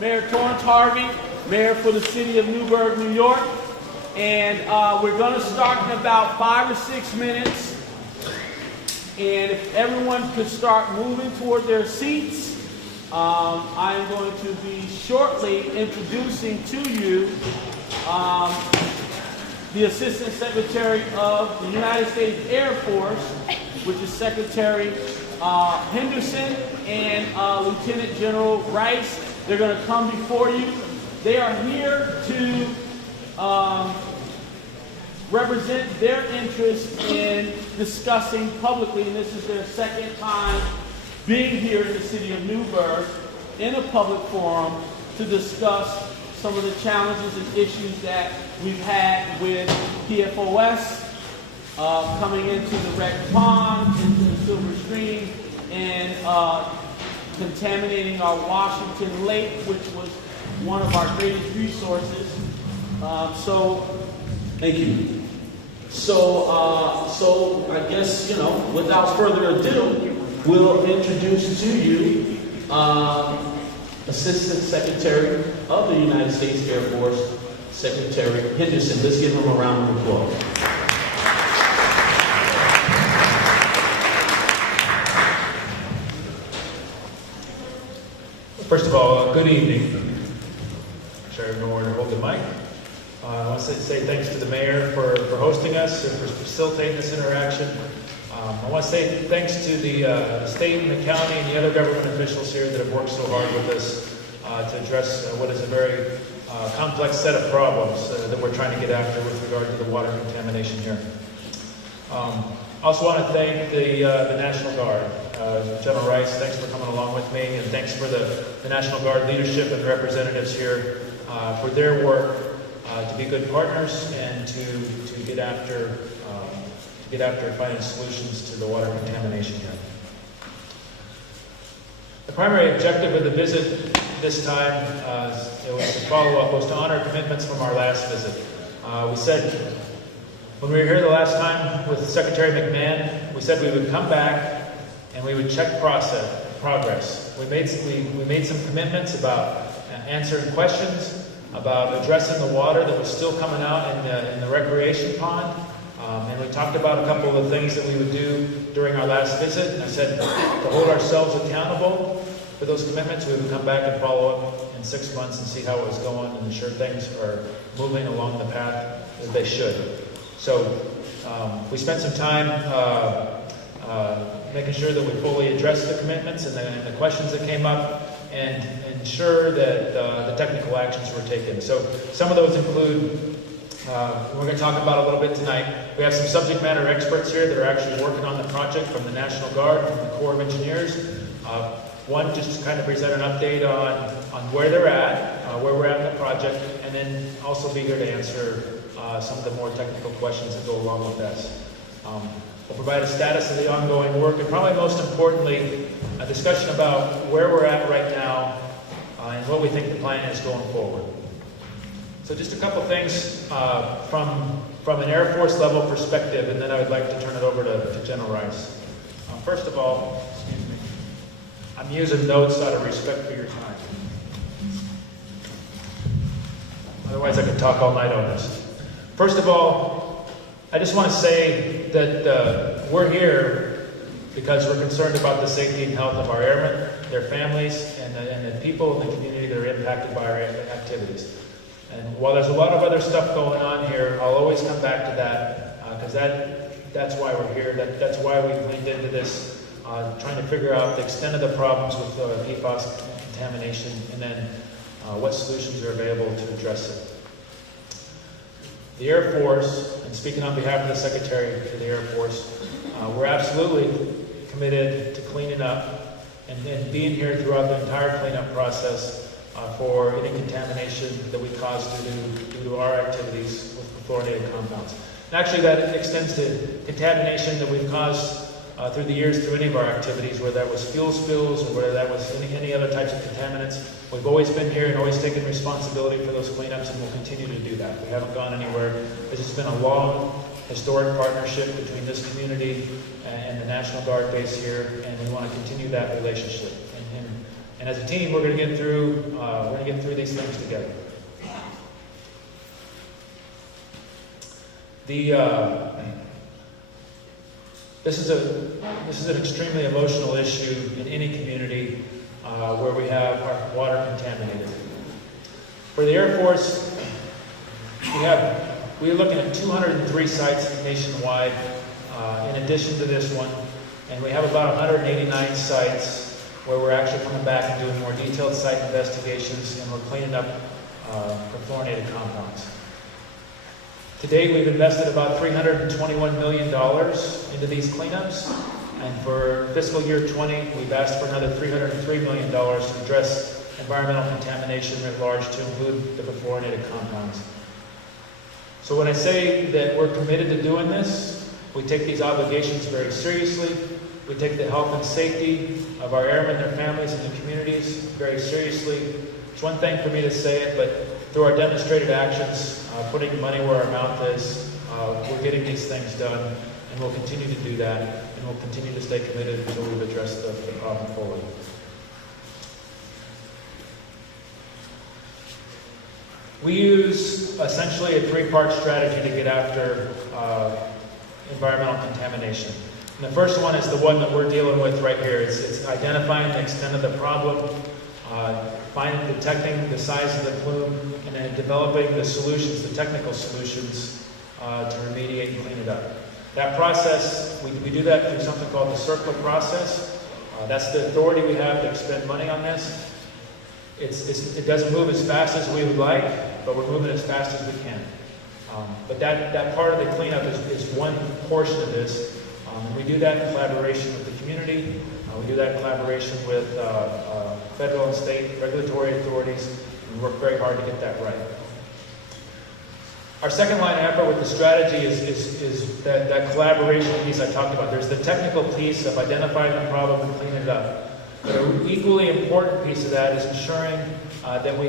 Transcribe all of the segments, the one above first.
Mayor Torrance Harvey, Mayor for the City of Newburgh, New York. And we're going to start in about 5 or 6 minutes. And if everyone could start moving toward their seats, I am going to be shortly introducing to you the Assistant Secretary of the United States Air Force, which is Secretary Henderson and Lieutenant General Rice. They're going to come before you. They are here to represent their interest in discussing publicly, and this is their second time being here in the city of Newburgh in a public forum to discuss some of the challenges and issues that we've had with PFOS coming into the wrecked pond, into the Silver Stream, and contaminating our Washington Lake, which was one of our greatest resources. Thank you. So I guess, without further ado, we'll introduce to you Assistant Secretary of the United States Air Force, Secretary Henderson. Let's give him a round of applause. First of all, good evening. I'm sure everyone will hold the mic. I want to say thanks to the mayor for hosting us and for facilitating this interaction. I want to say thanks to the state and the county and the other government officials here that have worked so hard with us to address what is a very complex set of problems that we're trying to get after with regard to the water contamination here. I also want to thank the National Guard. General Rice, thanks for coming along with me, and thanks for the National Guard leadership and representatives here for their work to be good partners and to get after finding solutions to the water contamination here. The primary objective of the visit this time was to follow up, was to honor commitments from our last visit. We said, when we were here the last time with Secretary McMahon, we said we would come back and we would check progress. We made some commitments about answering questions, about addressing the water that was still coming out in the recreation pond. And we talked about a couple of the things that we would do during our last visit. And I said to hold ourselves accountable for those commitments, we would come back and follow up in 6 months and see how it was going and ensure things are moving along the path that they should. So we spent some time making sure that we fully addressed the commitments and the questions that came up, and ensure that the technical actions were taken. So some of those include, we're going to talk about a little bit tonight. We have some subject matter experts here that are actually working on the project from the National Guard, from the Corps of Engineers. One, just to kind of present an update on where they're at, where we're at in the project, and then also be here to answer some of the more technical questions that go along with this. We'll provide a status of the ongoing work, and probably most importantly, a discussion about where we're at right now and what we think the plan is going forward. So just a couple things from an Air Force level perspective, and then I would like to turn it over to General Rice. First of all, I'm using notes out of respect for your time. Otherwise I could talk all night on this. First of all, I just want to say that we're here because we're concerned about the safety and health of our airmen, their families, and the people in the community that are impacted by our activities. And while there's a lot of other stuff going on here, I'll always come back to that because that's why we're here. That's why we've leaned into this, trying to figure out the extent of the problems with PFAS contamination, and then what solutions are available to address it. The Air Force, and speaking on behalf of the Secretary for the Air Force, we're absolutely committed to cleaning up and being here throughout the entire cleanup process for any contamination that we cause due to our activities with fluorinated compounds. And actually that extends to contamination that we've caused through the years through any of our activities, whether that was fuel spills or whether that was any other types of contaminants. We've always been here and always taken responsibility for those cleanups, and we'll continue to do that. We haven't gone anywhere. It's just been a long, historic partnership between this community and the National Guard base here, and we want to continue that relationship. And as a team, we're going to get through these things together. This is an extremely emotional issue in any community where we have our water contaminated. For the Air Force, we're looking at 203 sites nationwide in addition to this one, and we have about 189 sites where we're actually coming back and doing more detailed site investigations, and we're cleaning up perfluorinated compounds. To date, we've invested about $321 million into these cleanups, and for fiscal year 20, we've asked for another $303 million to address environmental contamination at large, to include the perfluorinated compounds. So when I say that we're committed to doing this, we take these obligations very seriously. We take the health and safety of our airmen, their families, and the communities very seriously. It's one thing for me to say it, but through our demonstrated actions, putting money where our mouth is, we're getting these things done, and we'll continue to do that, and we'll continue to stay committed until we've addressed the problem fully. We use essentially a three-part strategy to get after environmental contamination. And the first one is the one that we're dealing with right here. It's identifying the extent of the problem, detecting the size of the plume, and then developing the solutions, the technical solutions to remediate and clean it up. That process, we do that through something called the CERCLA process. That's the authority we have to expend money on this. It doesn't move as fast as we would like, but we're moving as fast as we can. But that part of the cleanup is one portion of this. We do that in collaboration with the community. We do that in collaboration with federal and state regulatory authorities. We work very hard to get that right. Our second line of effort with the strategy is that collaboration piece I talked about. There's the technical piece of identifying the problem and cleaning it up. But an equally important piece of that is ensuring that we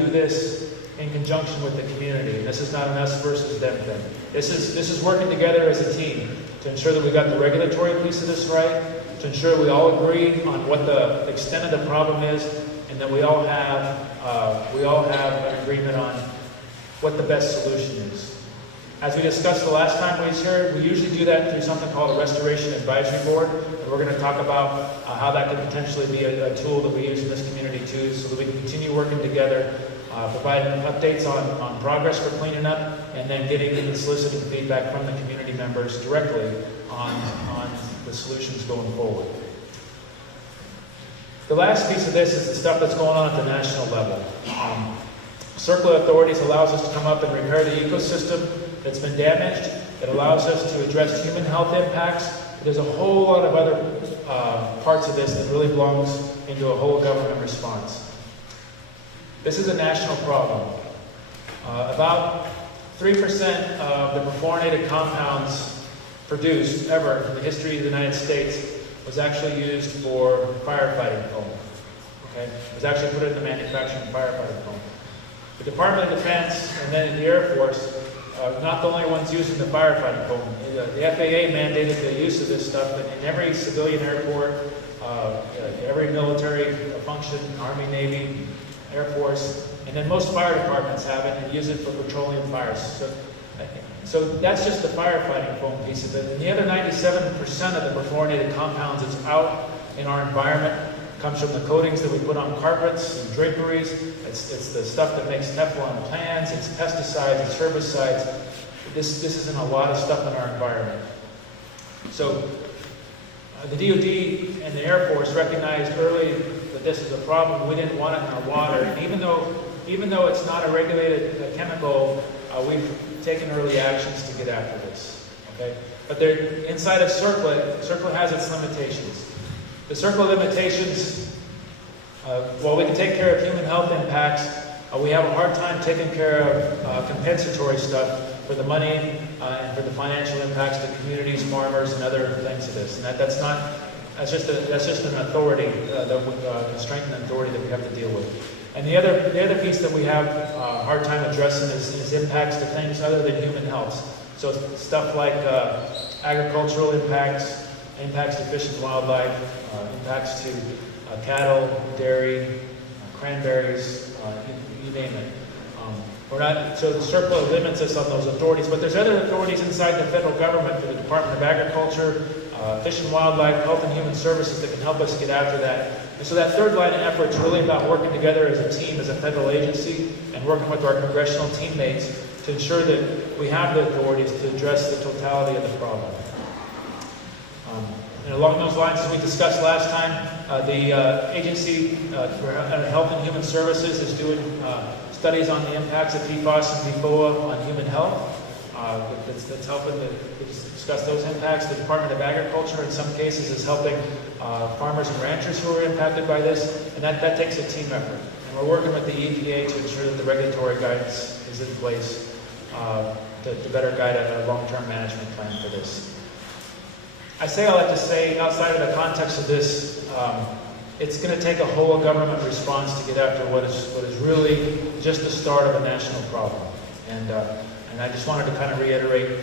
do this in conjunction with the community. And this is not an us versus them thing. This is working together as a team to ensure that we got the regulatory piece of this right, to ensure we all agree on what the extent of the problem is, and that we all have an agreement on what the best solution is. As we discussed the last time we was here, we usually do that through something called a Restoration Advisory Board. And we're going to talk about how that could potentially be a tool that we use in this community too, so that we can continue working together, providing updates on progress for cleaning up, and then getting and soliciting feedback from the community members directly on the solutions going forward. The last piece of this is the stuff that's going on at the national level. CERCLA authorities allows us to come up and repair the ecosystem that's been damaged. It allows us to address human health impacts. There's a whole lot of other parts of this that really belongs into a whole government response. This is a national problem. About 3% of the perfluorinated compounds produced ever in the history of the United States was actually used for firefighting foam. Okay? It was actually put into manufacturing firefighting foam. The Department of Defense and then the Air Force not the only ones using the firefighting foam. The FAA mandated the use of this stuff in every civilian airport, every military function, Army, Navy, Air Force, and then most fire departments have it and use it for petroleum fires. So that's just the firefighting foam piece of it. And the other 97% of the perfluorinated compounds that's out in our environment comes from the coatings that we put on carpets and draperies. It's the stuff that makes Teflon pans, it's pesticides, it's herbicides. This isn't a lot of stuff in our environment. So the DoD and the Air Force recognized early that this is a problem. We didn't want it in our water. And even though it's not a regulated chemical, we've taken early actions to get after this. Okay? But inside of CERCLA has its limitations. The CERCLA limitations, while we can take care of human health impacts, we have a hard time taking care of compensatory stuff for the money and for the financial impacts to communities, farmers, and other things of this. And that's just an authority, the constraint and authority that we have to deal with. And the other piece that we have a hard time addressing is impacts to things other than human health. So stuff like agricultural impacts to fish and wildlife, impacts to cattle, dairy, cranberries, you name it. We're not, so the CERCLA limits us on those authorities, but there's other authorities inside the federal government, for the Department of Agriculture, Fish and Wildlife, Health and Human Services, that can help us get after that. And so that third line of effort is really about working together as a team, as a federal agency, and working with our congressional teammates to ensure that we have the authorities to address the totality of the problem. And along those lines, as we discussed last time, the Agency for Health and Human Services is doing studies on the impacts of PFAS and PFOA on human health. That's helping to discuss those impacts. The Department of Agriculture, in some cases, is helping farmers and ranchers who are impacted by this, and that takes a team effort. And we're working with the EPA to ensure that the regulatory guidance is in place to better guide a long-term management plan for this. I say all that to say, outside of the context of this, it's going to take a whole government response to get after what is really just the start of a national problem. And I just wanted to kind of reiterate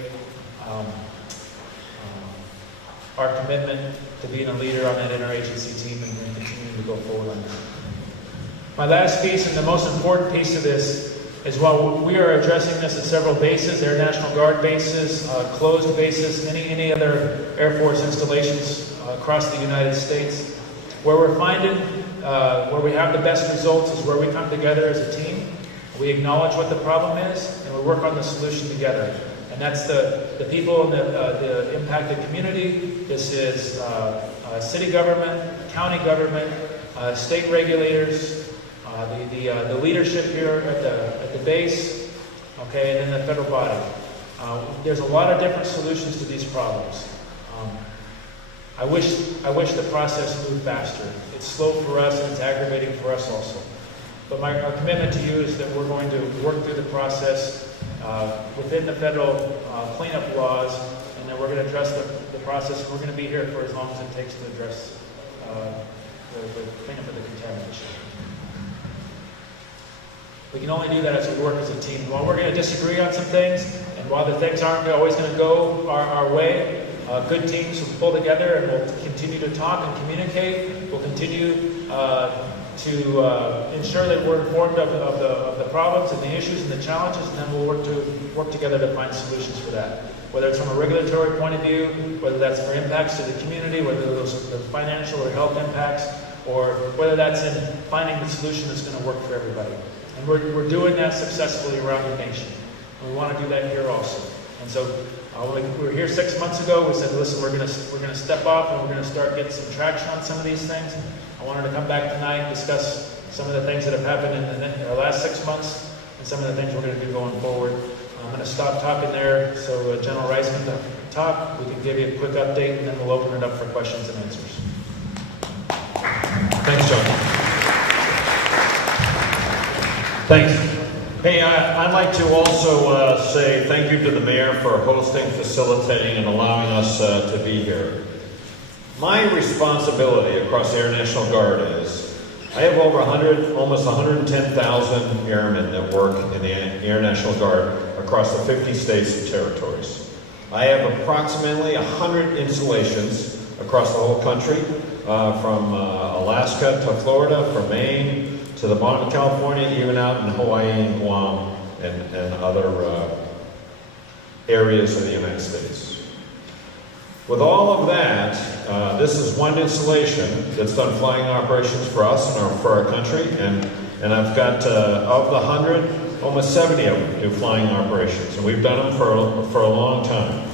our commitment to being a leader on that interagency team and continuing to go forward on that. My last piece, and the most important piece of this, is while we are addressing this at several bases, Air National Guard bases, closed bases, any other Air Force installations across the United States, where we're finding, where we have the best results is where we come together as a team. We acknowledge what the problem is, and we work on the solution together. And that's the people in the impacted community. This is city government, county government, state regulators, the leadership here at the base, okay, and then the federal body. There's a lot of different solutions to these problems. I wish the process moved faster. It's slow for us and it's aggravating for us also. But our commitment to you is that we're going to work through the process within the federal cleanup laws, and then we're going to address the process. We're going to be here for as long as it takes to address the cleanup of the contamination. We can only do that as we work as a team. While we're going to disagree on some things, and while the things aren't always going to go our way, good teams will pull together and we'll continue to talk and communicate. We'll continue to ensure that we're informed of the problems and the issues and the challenges, and then we'll work together to find solutions for that. Whether it's from a regulatory point of view, whether that's for impacts to the community, whether those are financial or health impacts, or whether that's in finding the solution that's going to work for everybody. And we're doing that successfully around the nation. And we want to do that here also. And so when we were here 6 months ago, we said, listen, we're going to step up and we're going to start getting some traction on some of these things. I wanted to come back tonight and discuss some of the things that have happened in our last 6 months and some of the things we're going to do going forward. I'm going to stop talking there so General Rice can talk. We can give you a quick update, and then we'll open it up for questions and answers. Thanks, John. Thanks. Hey, I'd like to also say thank you to the mayor for hosting, facilitating, and allowing us to be here. My responsibility across the Air National Guard is I have over almost 110,000 airmen that work in the Air National Guard across the 50 states and territories. I have approximately 100 installations across the whole country, from Alaska to Florida, from Maine to the bottom of California, even out in Hawaii and Guam and other areas of the United States. With all of that, this is one installation that's done flying operations for us and for our country, and I've got, of the 100, almost 70 of them do flying operations, and we've done them for a long time.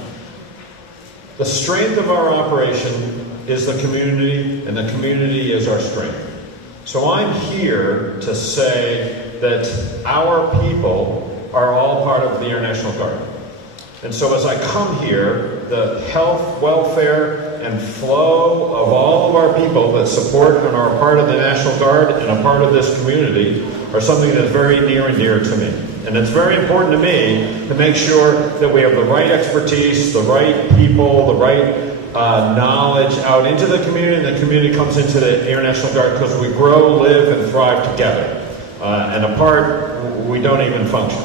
The strength of our operation is the community, and the community is our strength. So I'm here to say that our people are all part of the Air National Guard. And so as I come here, the health, welfare, and flow of all of our people that support and are a part of the National Guard and a part of this community are something that's very near and dear to me. And it's very important to me to make sure that we have the right expertise, the right people, the right knowledge out into the community, and the community comes into the Air National Guard because we grow, live, and thrive together. And apart, we don't even function.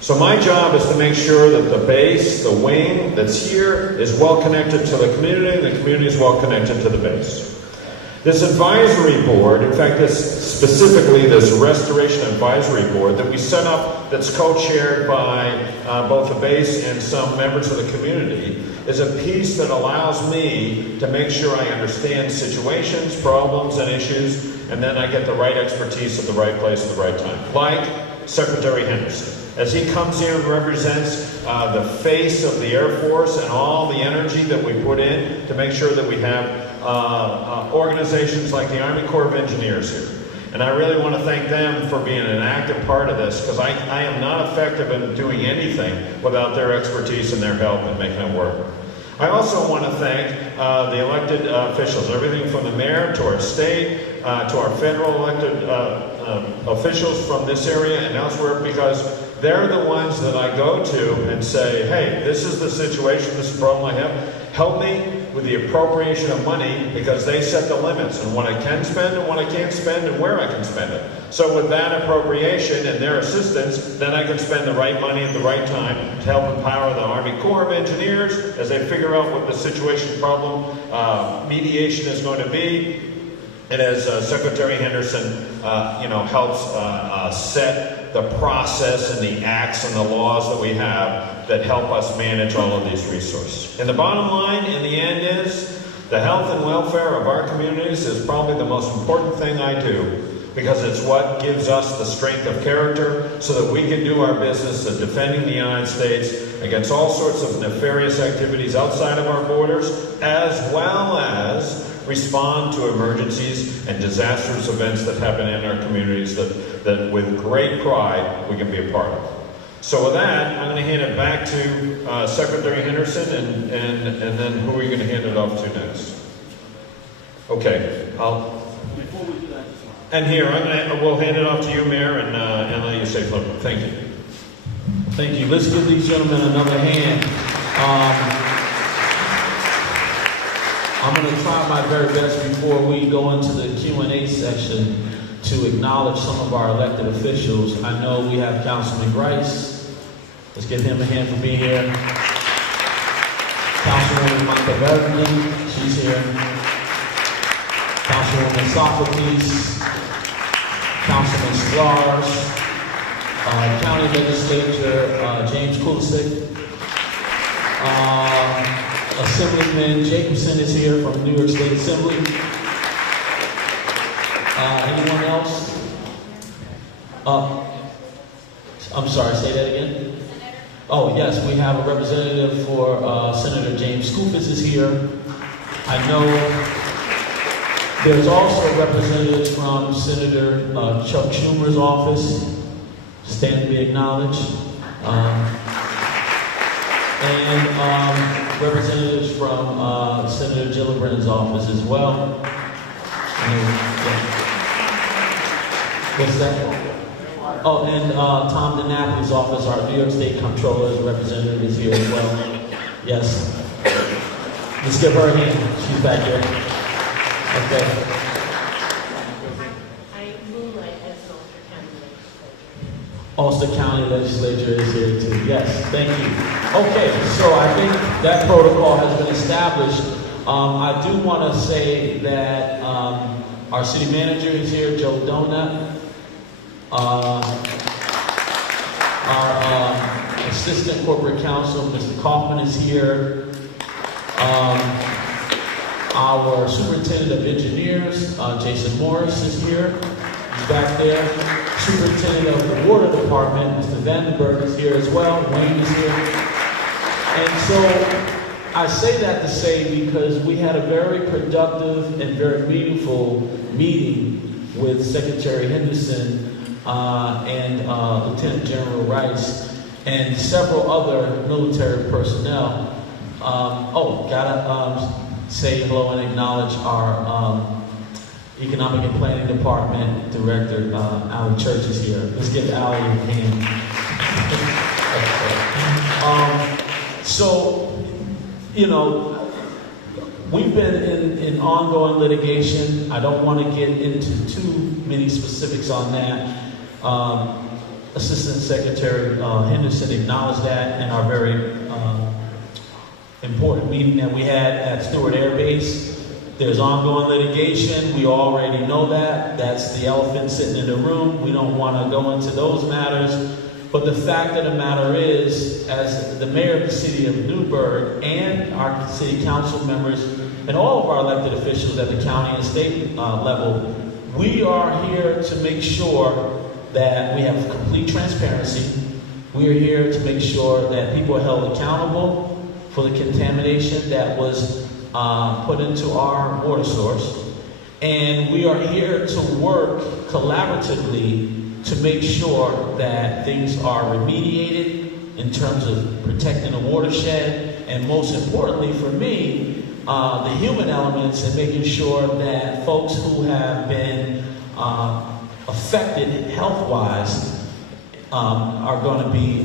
So my job is to make sure that the base, the wing that's here, is well connected to the community, and the community is well connected to the base. This advisory board, in fact, specifically this restoration advisory board that we set up, that's co-chaired by both the base and some members of the community, is a piece that allows me to make sure I understand situations, problems, and issues, and then I get the right expertise at the right place at the right time. Like Secretary Henderson. As he comes here and represents the face of the Air Force and all the energy that we put in to make sure that we have organizations like the Army Corps of Engineers here. And I really want to thank them for being an active part of this, because I am not effective in doing anything without their expertise and their help in making it work. I also want to thank the elected officials, everything from the mayor to our state, to our federal elected officials from this area and elsewhere, because they're the ones that I go to and say, hey, this is the situation, this is the problem I have. Help me with the appropriation of money, because they set the limits on what I can spend and what I can't spend and where I can spend it. So with that appropriation and their assistance, then I can spend the right money at the right time to help empower the Army Corps of Engineers as they figure out what the situation problem mediation is going to be. And as Secretary Henderson, helps set the process and the acts and the laws that we have that help us manage all of these resources. And the bottom line in the end is the health and welfare of our communities is probably the most important thing I do, because it's what gives us the strength of character so that we can do our business of defending the United States against all sorts of nefarious activities outside of our borders, as well as respond to emergencies and disastrous events that happen in our communities that with great pride we can be a part of. So with that, I'm going to hand it back to Secretary Henderson, and then who are you going to hand it off to next? Okay, Before we do that, and here, we'll hand it off to you, Mayor, and let you say something. Thank you. Thank you. Let's give these gentlemen another hand. I'm going to try my very best before we go into the Q&A session to acknowledge some of our elected officials. I know we have Councilman Grice. Let's give him a hand for being here. Councilwoman Monica Bergman, she's here. Councilwoman Socrates, Councilman Sklars, County Legislature James Kulisek, Assemblyman Jacobson is here from the New York State Assembly. Anyone else? I'm sorry, say that again? Oh, yes, we have a representative for Senator James Skoufis is here. I know there's also representatives from Senator Chuck Schumer's office, stand to be acknowledged. And representatives from Senator Gillibrand's office as well. What's that? Oh, and Tom DiNapoli's office, our New York State Comptroller's representative is here as well. Yes. Let's give her a hand. She's back there. Okay. I moonlight as Ulster County Legislature. Ulster County Legislature is here too. Yes, thank you. Okay, so I think that protocol has been established. I do want to say that our city manager is here, Joe Donut. Our assistant corporate counsel, Mr. Kaufman, is here. Our superintendent of engineers, Jason Morris, is here. He's back there. Superintendent of the water department, Mr. Vandenberg, is here as well. Wayne is here. And so I say that to say because we had a very productive and very meaningful meeting with Secretary Henderson and Lieutenant General Rice and several other military personnel. Gotta say hello and acknowledge our Economic and Planning Department Director, Ali Church is here. Let's give Ali a hand. We've been in ongoing litigation. I don't want to get into too many specifics on that. Assistant Secretary Henderson acknowledged that in our very important meeting that we had at Stewart Air Base. There's ongoing litigation. We already know that. That's the elephant sitting in the room. We don't want to go into those matters. But the fact of the matter is, as the mayor of the city of Newburgh and our city council members and all of our elected officials at the county and state level, we are here to make sure that we have complete transparency. We are here to make sure that people are held accountable for the contamination that was put into our water source. And we are here to work collaboratively to make sure that things are remediated in terms of protecting the watershed, and most importantly for me, the human elements and making sure that folks who have been affected health-wise are going to be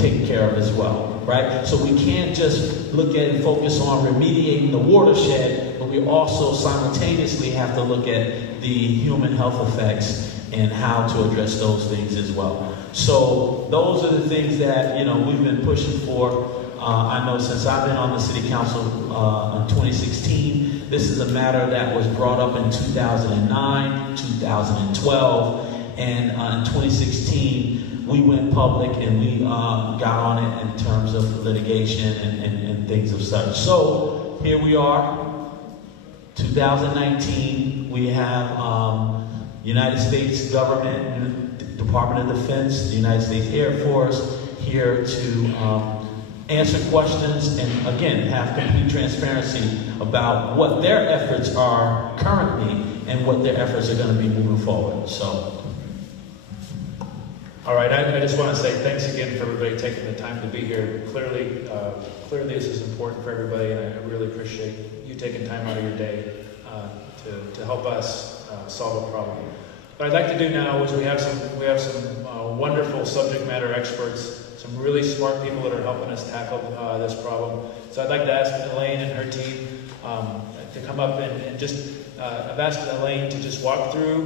taken care of as well, right? So we can't just look at and focus on remediating the watershed, but we also simultaneously have to look at the human health effects and how to address those things as well. So those are the things that, you know, we've been pushing for. I know since I've been on the city council in 2016, this is a matter that was brought up in 2009, 2012, and in 2016, we went public and we got on it in terms of litigation and things of such. So here we are, 2019, we have United States government, Department of Defense, the United States Air Force here to answer questions and again have complete transparency about what their efforts are currently and what their efforts are going to be moving forward. So, All right, I just want to say thanks again for everybody taking the time to be here. Clearly this is important for everybody, and I really appreciate you taking time out of your day to help us solve a problem. What I'd like to do now is we have some wonderful subject matter experts, some really smart people that are helping us tackle this problem. So I'd like to ask Elaine and her team to come up and just, I've asked Elaine to just walk through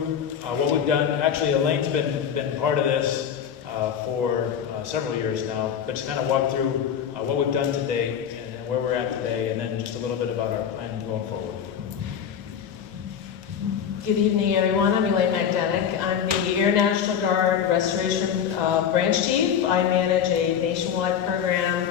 what we've done. Actually, Elaine's been part of this for several years now, but just kind of walk through what we've done today and where we're at today, and then just a little bit about our plan going forward. Good evening, everyone. I'm Elaine McDenick. I'm the Air National Guard Restoration Branch Chief. I manage a nationwide program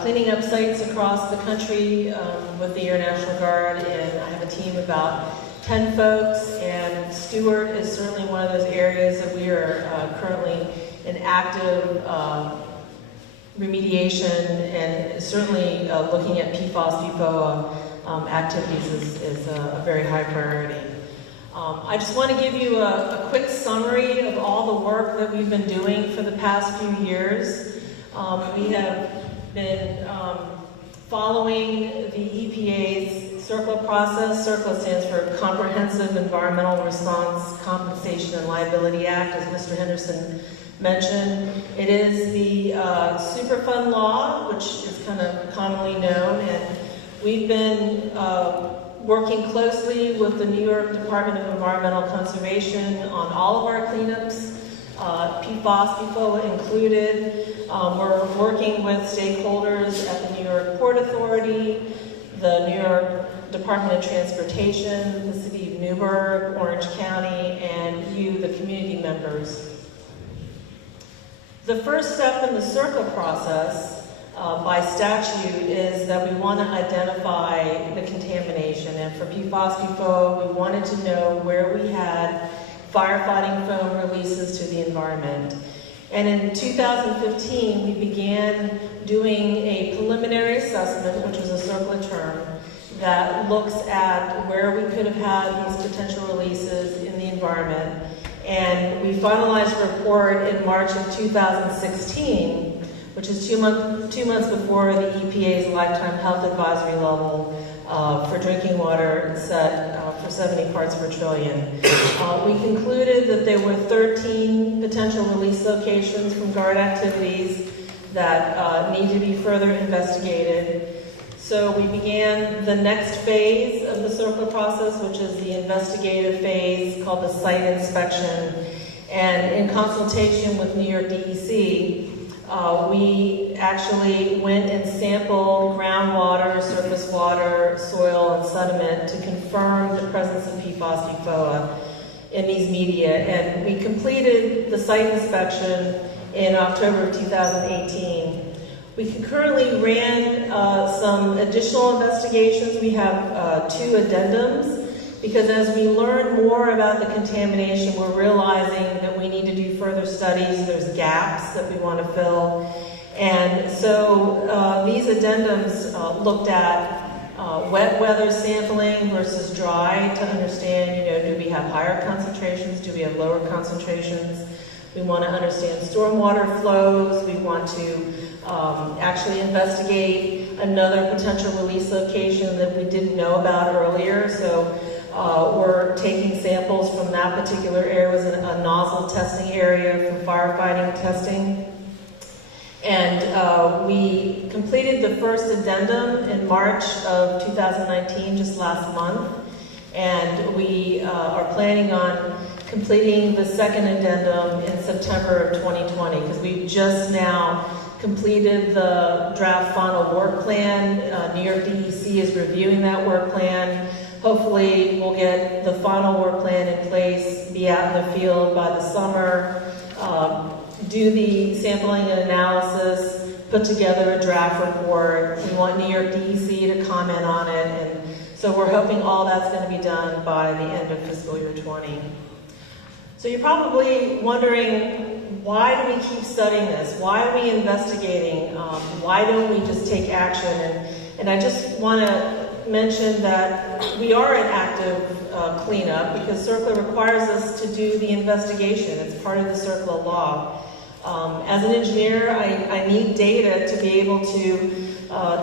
cleaning up sites across the country with the Air National Guard, and I have a team of about 10 folks, and Stewart is certainly one of those areas that we are currently in active remediation, and certainly looking at PFAS, PFOA activities is a very high priority. I just want to give you a quick summary of all the work that we've been doing for the past few years. We have been following the EPA's CERCLA process. CERCLA stands for Comprehensive Environmental Response, Compensation, and Liability Act, as Mr. Henderson mentioned. It is the Superfund law, which is kind of commonly known, and we've been working closely with the New York Department of Environmental Conservation on all of our cleanups, PFAS, PFOA included. We're working with stakeholders at the New York Port Authority, the New York Department of Transportation, the City of Newburgh, Orange County, and you, the community members. The first step in the CERCLA process by statute is that we want to identify the contamination, and for PFAS, PFOA, we wanted to know where we had firefighting foam releases to the environment. And in 2015, we began doing a preliminary assessment, which was a CERCLA term, that looks at where we could have had these potential releases in the environment. And we finalized a report in March of 2016, which is two months before the EPA's lifetime health advisory level for drinking water set for 70 parts per trillion. We concluded that there were 13 potential release locations from GARD activities that need to be further investigated. So we began the next phase of the CERCLA process, which is the investigative phase called the site inspection. And in consultation with New York DEC, we actually went and sampled groundwater, surface water, soil, and sediment to confirm the presence of PFAS, PFOA in these media. And we completed the site inspection in October of 2018. We concurrently ran some additional investigations. We have 2 addendums, because as we learn more about the contamination, we're realizing that we need to do further studies. There's gaps that we want to fill. And so these addendums looked at wet weather sampling versus dry to understand, do we have higher concentrations? Do we have lower concentrations? We want to understand stormwater flows. We want to actually investigate another potential release location that we didn't know about earlier. So we're taking samples from that particular area. It was a nozzle testing area for firefighting testing. And we completed the first addendum in March of 2019, just last month. And we are planning on completing the second addendum in September of 2020, because we've just now completed the draft final work plan. New York DEC is reviewing that work plan. Hopefully we'll get the final work plan in place, be out in the field by the summer, do the sampling and analysis, put together a draft report. We want New York DEC to comment on it, and so we're hoping all that's going to be done by the end of fiscal year 20. So you're probably wondering, why do we keep studying this? Why are we investigating? Why don't we just take action? And I just want to mention that we are in active cleanup, because CERCLA requires us to do the investigation. It's part of the CERCLA law. As an engineer, I need data to be able to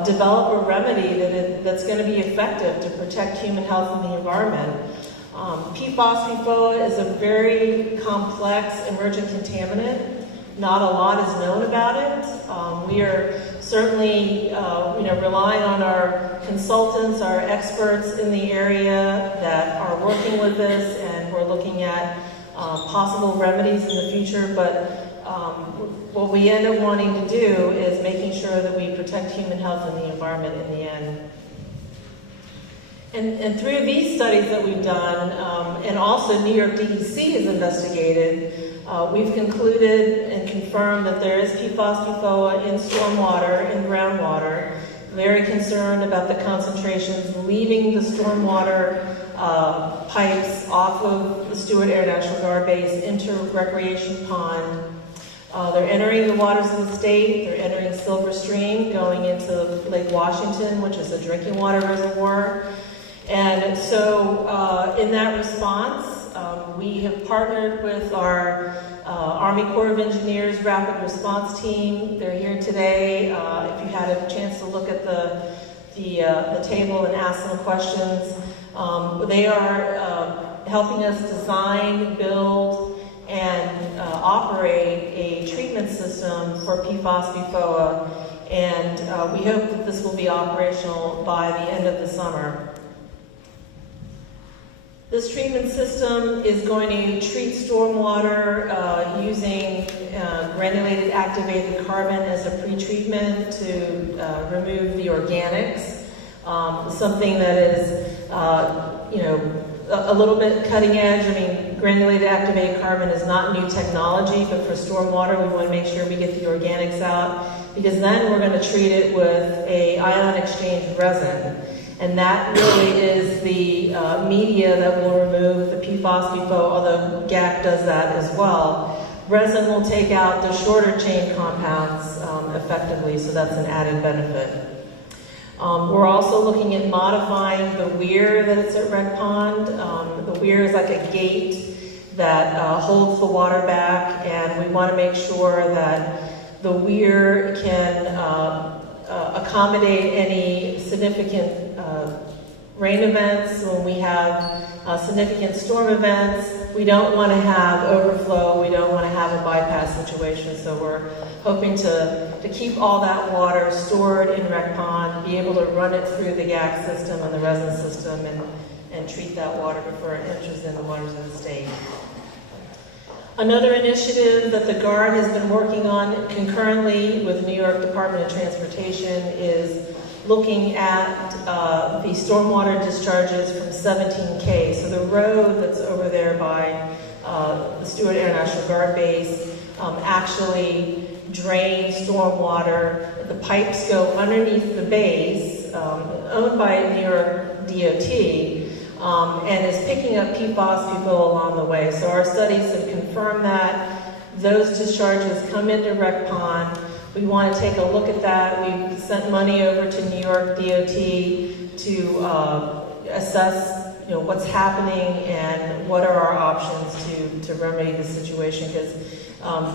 develop a remedy that's going to be effective to protect human health and the environment. PFAS, PFOA is a very complex emergent contaminant. Not a lot is known about it. We are certainly relying on our consultants, our experts in the area that are working with this, and we're looking at possible remedies in the future. But what we end up wanting to do is making sure that we protect human health and the environment in the end. And through these studies that we've done, and also New York DEC has investigated, we've concluded and confirmed that there is PFAS, PFOA in stormwater and groundwater. Very concerned about the concentrations leaving the stormwater pipes off of the Stewart Air National Guard base into Recreation Pond. They're entering the waters of the state. They're entering Silver Stream, going into Lake Washington, which is a drinking water reservoir. And so in that response, we have partnered with our Army Corps of Engineers Rapid Response Team. They're here today. If you had a chance to look at the table and ask them questions, they are helping us design, build, and operate a treatment system for PFAS, PFOA, and we hope that this will be operational by the end of the summer. This treatment system is going to treat stormwater using granulated activated carbon as a pre-treatment to remove the organics. Something that is, a little bit cutting edge. I mean, granulated activated carbon is not new technology, but for stormwater, we want to make sure we get the organics out, because then we're going to treat it with a ion exchange resin. And that really is the media that will remove the PFAS, PFOA, although GAC does that as well. Resin will take out the shorter chain compounds effectively, so that's an added benefit. We're also looking at modifying the weir that it's at Rec Pond. The weir is like a gate that holds the water back, and we want to make sure that the weir can accommodate any significant rain events. When we have significant storm events, we don't want to have overflow, we don't want to have a bypass situation, so we're hoping to keep all that water stored in Rec Pond, be able to run it through the GAC system and the resin system, and treat that water before it enters in the waters of the state. Another initiative that the Guard has been working on concurrently with the New York Department of Transportation is looking at the stormwater discharges from 17K. So the road that's over there by the Stewart Air National Guard Base actually drains stormwater. The pipes go underneath the base, owned by New York DoD, and is picking up PFAS along the way. So our studies have confirmed that those discharges come into Rec Pond. We want to take a look at that. We've sent money over to New York DOT to assess, what's happening and what are our options to remedy the situation. Because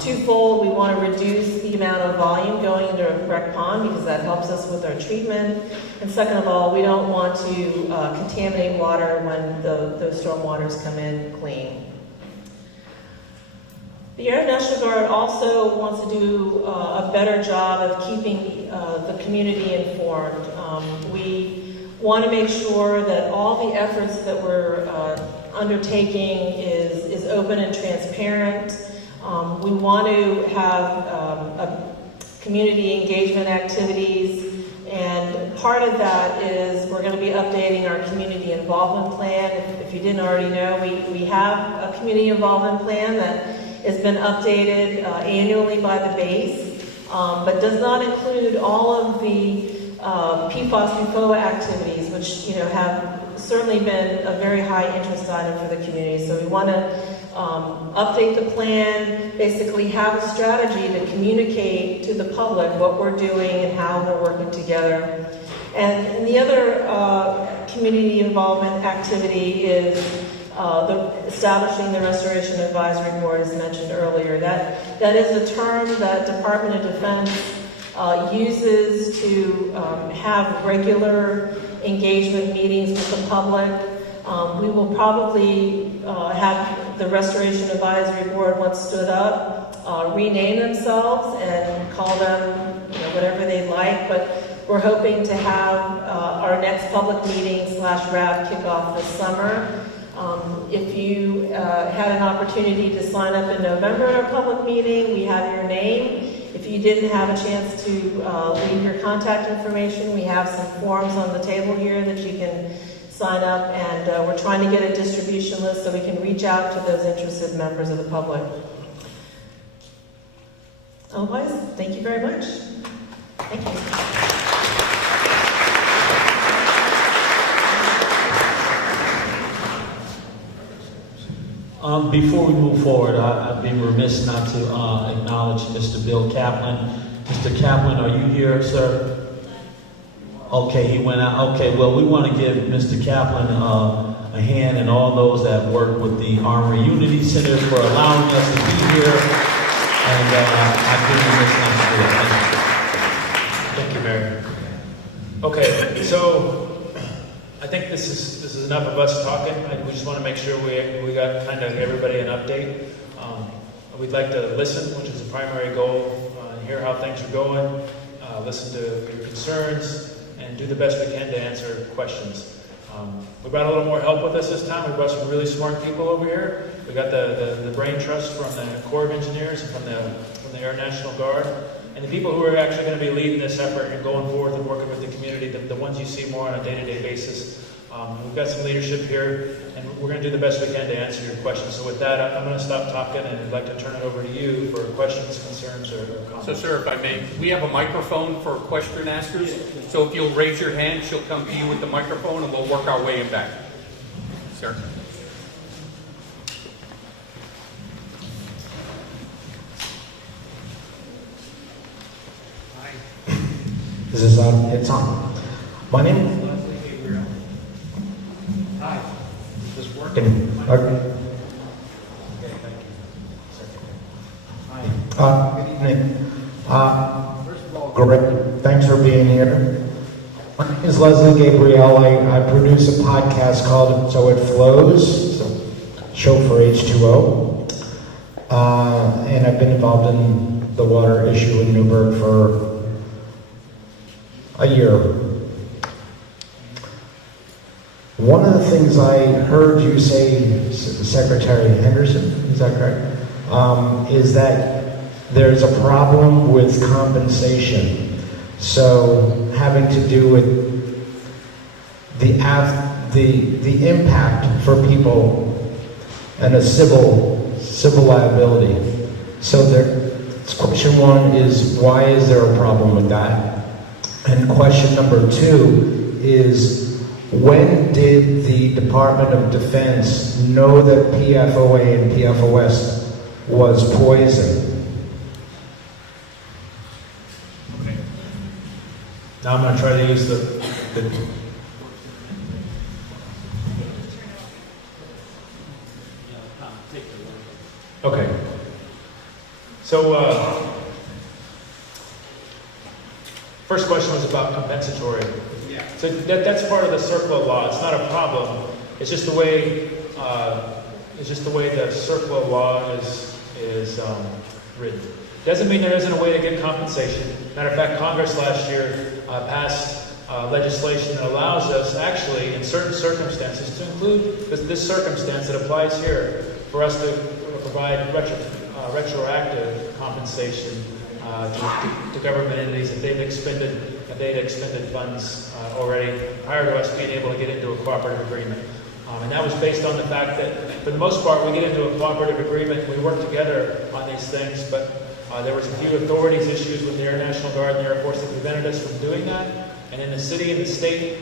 twofold, we want to reduce the amount of volume going into Rec Pond because that helps us with our treatment. And second of all, we don't want to contaminate water when those storm waters come in clean. The Air National Guard also wants to do a better job of keeping the community informed. We want to make sure that all the efforts that we're undertaking is open and transparent. We want to have community engagement activities, and part of that is we're going to be updating our community involvement plan. If you didn't already know, we have a community involvement plan that has been updated annually by the base, but does not include all of the PFAS activities, which have certainly been a very high interest item for the community. So we want to update the plan, basically have a strategy to communicate to the public what we're doing and how we're working together. And the other community involvement activity is establishing the Restoration Advisory Board, as mentioned earlier. That is a term that Department of Defense uses to have regular engagement meetings with the public. We will probably have the Restoration Advisory Board, once stood up, rename themselves and call them whatever they like, but we're hoping to have our next public meeting / RAB kickoff this summer. If you had an opportunity to sign up in November at our public meeting, we have your name. If you didn't have a chance to leave your contact information, we have some forms on the table here that you can sign up, and we're trying to get a distribution list so we can reach out to those interested members of the public. Otherwise, thank you very much. Thank you. Before we move forward, I'd be remiss not to acknowledge Mr. Bill Kaplan. Mr. Kaplan, are you here, sir? Okay, he went out. Okay, well, we want to give Mr. Kaplan a hand and all those that work with the Armory Unity Center for allowing us to be here. And I'd be remiss not to do it. Thank you, Mayor. Okay, so I think this is enough of us talking. We just want to make sure we got kind of everybody an update. We'd like to listen, which is the primary goal, hear how things are going, listen to your concerns, and do the best we can to answer questions. We brought a little more help with us this time. We brought some really smart people over here. We got the brain trust from the Corps of Engineers and from the Air National Guard. And the people who are actually going to be leading this effort and going forward and working with the community, the ones you see more on a day-to-day basis. We've got some leadership here, and we're going to do the best we can to answer your questions. So with that, I'm going to stop talking, and I'd like to turn it over to you for questions, concerns, or comments. So, sir, if I may, we have a microphone for question askers. So if you'll raise your hand, she'll come to you with the microphone, and we'll work our way in back. Sir. This is it's on. My name. Hi. Is this working? Okay. Good evening. First of all, great. Thanks for being here. My name is Leslie Gabriel. I produce a podcast called So It Flows, show for H2O, and I've been involved in the water issue in Newburgh for a year. One of the things I heard you say, Secretary Henderson, is that correct? is that there's a problem with compensation. So having to do with the impact for people and a civil liability. So question one is, why is there a problem with that? And question number two is, when did the Department of Defense know that PFOA and PFOS was poison? Now I'm going to try to use the okay. So, first question was about compensatory. Yeah. So that's part of the CERCLA law. It's not a problem. It's just the way the CERCLA law is written. Doesn't mean there isn't a way to get compensation. Matter of fact, Congress last year passed legislation that allows us, actually, in certain circumstances, to include this circumstance that applies here, for us to provide retroactive compensation to government entities if they'd expended funds already prior to us being able to get into a cooperative agreement. And that was based on the fact that, for the most part, we get into a cooperative agreement, we work together on these things, but there was a few authorities issues with the Air National Guard and the Air Force that prevented us from doing that. And then the city and the state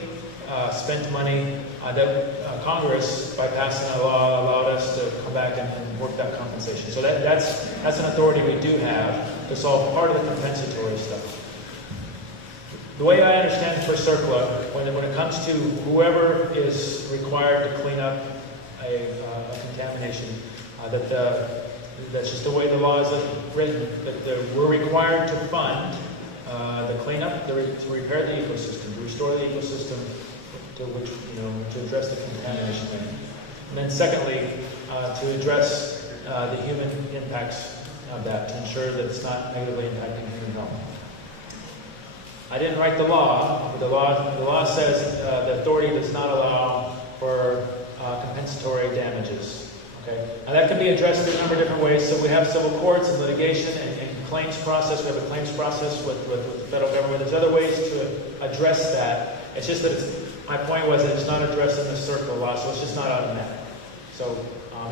spent money that Congress, by passing a law, allowed us to come back and work that compensation. So that's an authority we do have to solve part of the compensatory stuff. The way I understand for CERCLA, when it comes to whoever is required to clean up a contamination, that's just the way the law is written, that we're required to fund the cleanup, to repair the ecosystem, to restore the ecosystem to which, to address the contamination. And then secondly, to address the human impacts of that, to ensure that it's not negatively impacting human health. I didn't write the law, but the law says the authority does not allow for compensatory damages. Okay? Now that can be addressed in a number of different ways. So we have civil courts and litigation and claims process. We have a claims process with the federal government. There's other ways to address that. It's just that my point was that it's not addressed in the CERCLA law, so it's just not automatic. So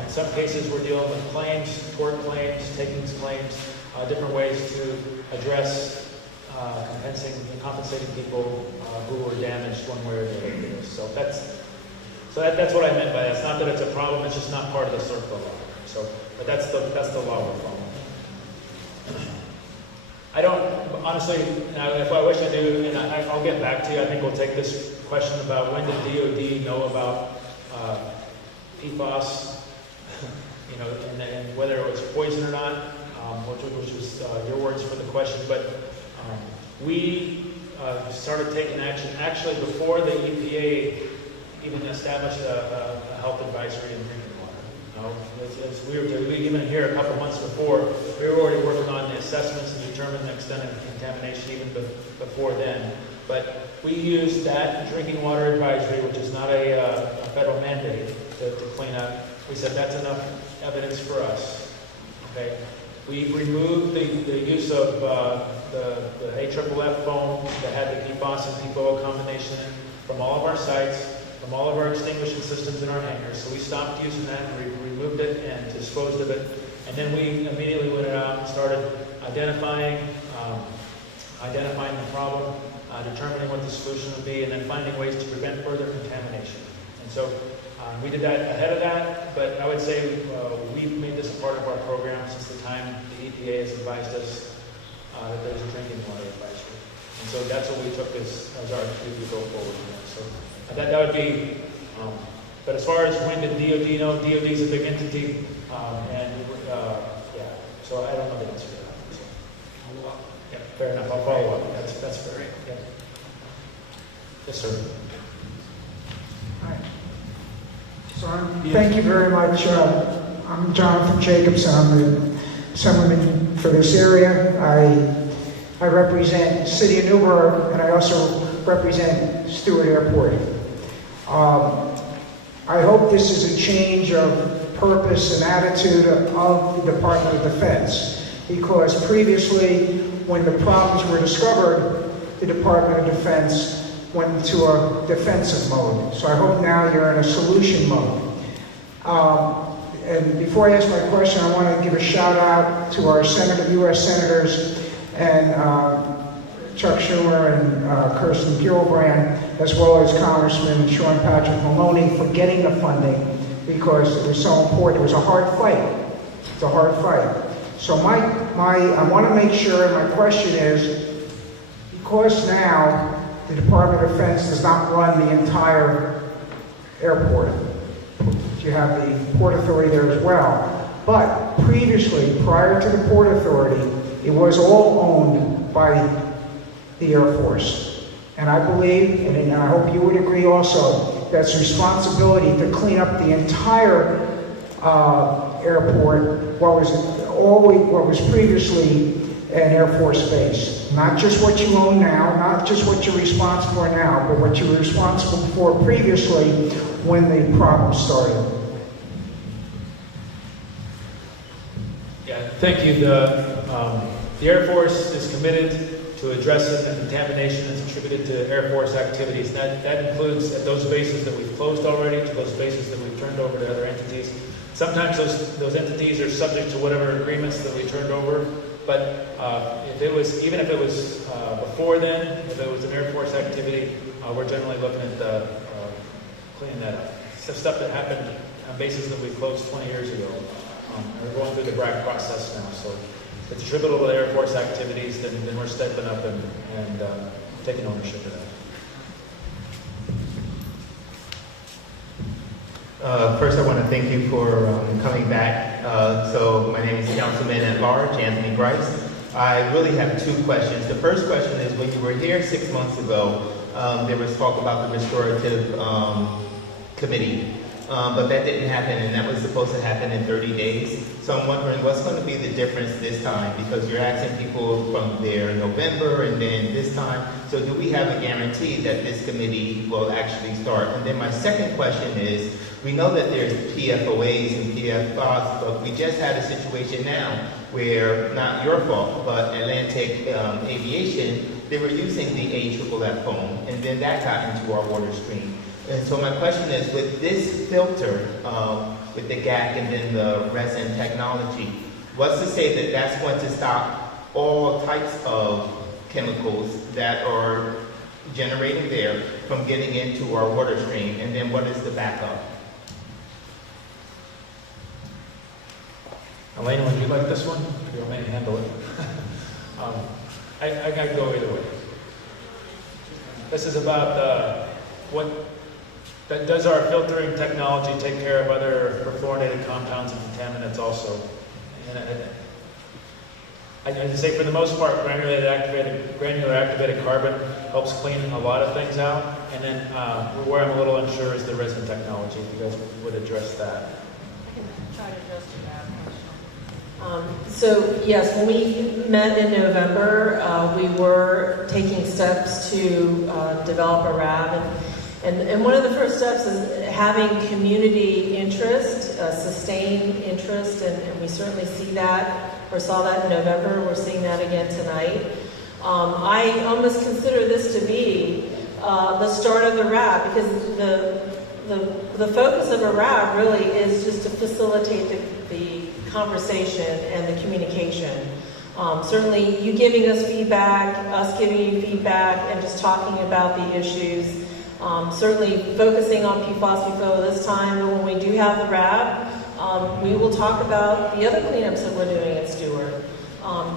in some cases we're dealing with claims, tort claims, takings claims, different ways to address compensating people who were damaged one way or the other. So that's what I meant by that. It's not that it's a problem, it's just not part of the CERCLA law. So, but that's the law we're following. I don't, honestly, if I wish I do, and I'll get back to you, I think we'll take this question about when did DoD know about PFAS, and whether it was poison or not, which was your words for the question, but we started taking action actually before the EPA even established a health advisory in drinking water. As we were even here a couple months before, we were already working on the assessments and determining the extent of contamination even before then. But we used that drinking water advisory, which is not a federal mandate, to clean up. We said that's enough evidence for us. Okay. We removed the use of the AFFF foam that had the PFAS and PFOA combination from all of our sites, from all of our extinguishing systems in our hangars. So we stopped using that, and we removed it and disposed of it. And then we immediately went out and started identifying the problem, determining what the solution would be, and then finding ways to prevent further contamination. And so we did that ahead of that, but I would say we've made this a part of our program since the time the EPA has advised us that there's a drinking water advisory. And so that's what we took as our cue to go forward. So that would be, but as far as when did DoD know, DoD is a big entity, so I don't know the answer to that. So, yeah, fair enough, I'll follow up. That's fair. Yeah. Yes, sir. Hi. So thank you very much. I'm Jonathan Jacobson. I'm the Assemblyman for this area. I represent the City of Newburgh, and I also represent Stewart Airport. I hope this is a change of purpose and attitude of the Department of Defense. Because previously, when the problems were discovered, the Department of Defense went into a defensive mode. So I hope now you're in a solution mode. And before I ask my question, I want to give a shout out to our U.S. Senators and Chuck Schumer and Kirsten Gillibrand, as well as Congressman Sean Patrick Maloney, for getting the funding, because it was so important. It was a hard fight. It's a hard fight. So I want to make sure, and my question is, because now the Department of Defense does not run the entire airport. You have the Port Authority there as well. But previously, prior to the Port Authority, it was all owned by the Air Force. And I believe, and I hope you would agree also, that's responsibility to clean up the entire airport, what was previously an Air Force base. Not just what you own now, not just what you're responsible for now, but what you were responsible for previously when the problem started. Yeah, thank you. The Air Force is committed to addressing the contamination that's attributed to Air Force activities. That includes at those bases that we've closed already, to those bases that we've turned over to other entities. Sometimes those entities are subject to whatever agreements that we turned over. But even if it was before then, if it was an Air Force activity, we're generally looking at cleaning that up. Stuff that happened on bases that we closed 20 years ago. We're going through the BRAC process now, so if it's attributable to Air Force activities, then we're stepping up and taking ownership of that. First, I want to thank you for coming back. So my name is Councilman at Large, Anthony Bryce. I really have two questions. The first question is, when you were here 6 months ago, there was talk about the restorative committee, but that didn't happen, and that was supposed to happen in 30 days. So I'm wondering what's going to be the difference this time, because you're asking people from there in November and then this time. So do we have a guarantee that this committee will actually start? And then my second question is, we know that there's PFOAs and PFOS, but we just had a situation now where, not your fault, but Atlantic Aviation, they were using the AFFF foam, and then that got into our water stream. And so my question is, with this filter, with the GAC and then the resin technology, what's to say that that's going to stop all types of chemicals that are generating there from getting into our water stream? And then what is the backup? Elena, would you like this one? You want me to handle it? I gotta go either way. This is about does our filtering technology take care of other perfluorinated compounds and contaminants also? And I'd say for the most part, granular activated carbon helps clean a lot of things out. And then where I'm a little unsure is the resin technology, if you guys would address that. I can try to address that. So yes, when we met in November, we were taking steps to develop a RAB. And one of the first steps is having community interest, sustained interest, and we certainly see that, or saw that in November. We're seeing that again tonight. I almost consider this to be the start of the RAB, because the focus of a RAB really is just to facilitate the conversation and the communication. Certainly you giving us feedback, us giving you feedback, and just talking about the issues. Certainly focusing on PFOS, PFOA this time, but when we do have the RAB, we will talk about the other cleanups that we're doing at Stewart.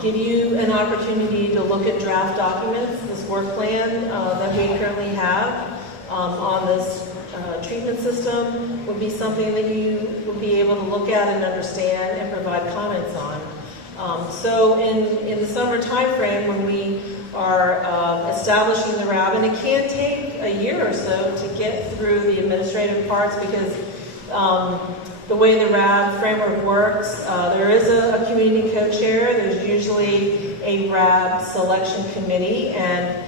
Give you an opportunity to look at draft documents, this work plan that we currently have on this treatment system would be something that you would be able to look at and understand and provide comments on. So in the summer time frame, when we are establishing the RAB, and it can take a year or so to get through the administrative parts, because the way the RAB framework works, there is a community co-chair. There's usually a RAB selection committee, and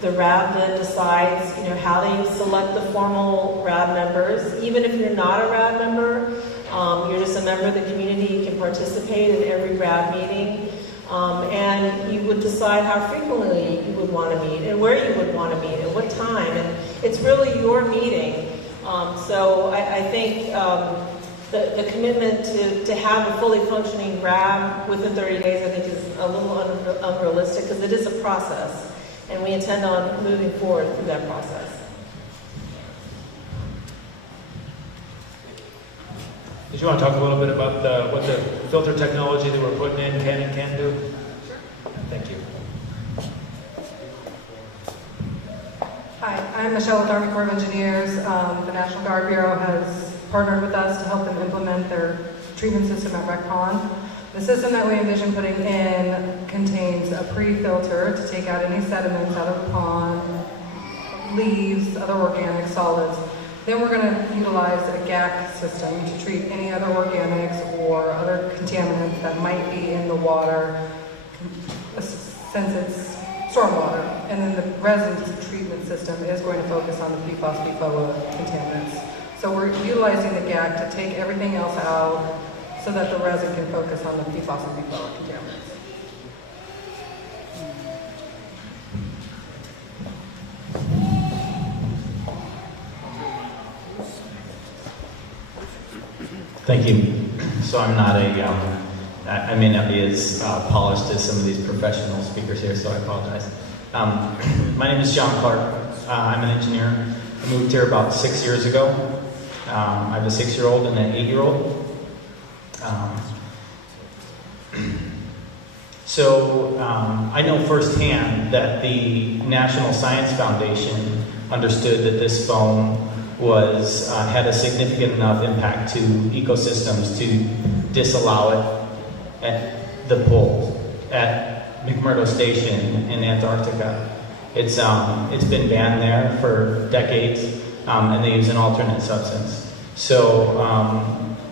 the RAB then decides, how they select the formal RAB members. Even if you're not a RAB member, You're just a member of the community. You can participate in every RAB meeting. And you would decide how frequently you would want to meet and where you would want to meet at what time. And it's really your meeting. So I think the commitment to have a fully functioning RAB within 30 days, I think, is a little unrealistic because it is a process. And we intend on moving forward through that process. Did you want to talk a little bit about what the filter technology that we're putting in can and can't do? Sure. Thank you. Hi, I'm Michelle with Army Corps of Engineers. The National Guard Bureau has partnered with us to help them implement their treatment system at Wreck Pond. The system that we envision putting in contains a pre-filter to take out any sediments out of the pond, leaves, other organic solids. Then we're going to utilize a GAC system to treat any other organics or other contaminants that might be in the water since it's stormwater. And then the residence treatment system is going to focus on the PFAS, PFOA contaminants. So we're utilizing the GAC to take everything else out so that the resin can focus on the PFAS and PFOA contaminants. Thank you. So I'm not I may not be as polished as some of these professional speakers here, so I apologize. My name is John Clark. I'm an engineer. I moved here about 6 years ago. I have a 6-year-old and an 8-year-old. So I know firsthand that the National Science Foundation understood that this foam had a significant enough impact to ecosystems to disallow it at the poles at McMurdo Station in Antarctica. It's been banned there for decades, and they use an alternate substance. So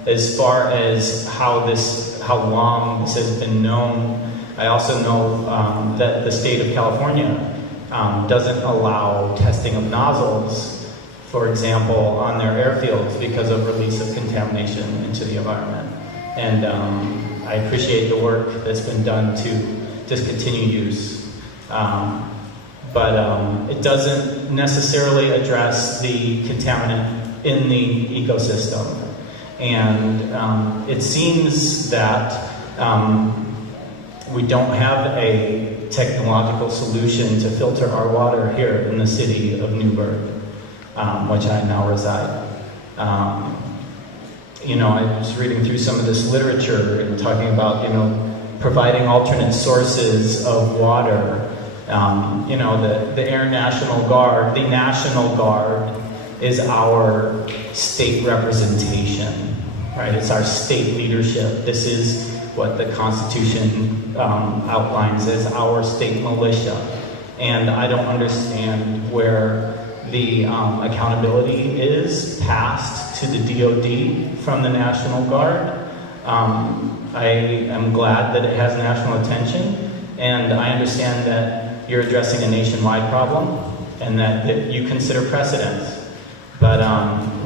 as far as how long this has been known, I also know that the state of California doesn't allow testing of nozzles, for example, on their airfields because of release of contamination into the environment. And I appreciate the work that's been done to discontinue use. But it doesn't necessarily address the contaminant in the ecosystem. And it seems that we don't have a technological solution to filter our water here in the city of Newburgh, which I now reside. I was reading through some of this literature and talking about, providing alternate sources of water. The Air National Guard, the National Guard is our state representation, right? It's our state leadership. This is what the Constitution outlines as our state militia. And I don't understand where the accountability is passed to the DoD from the National Guard. I am glad that it has national attention, and I understand that you're addressing a nationwide problem and that you consider precedents. But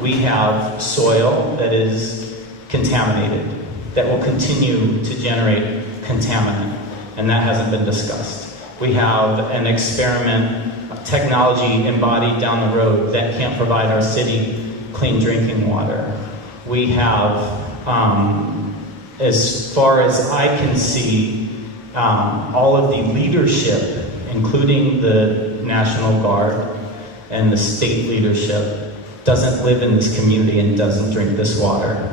we have soil that is contaminated, that will continue to generate contaminant, and that hasn't been discussed. We have an experiment technology embodied down the road that can't provide our city clean drinking water. We have, as far as I can see, all of the leadership, including the National Guard and the state leadership, doesn't live in this community and doesn't drink this water.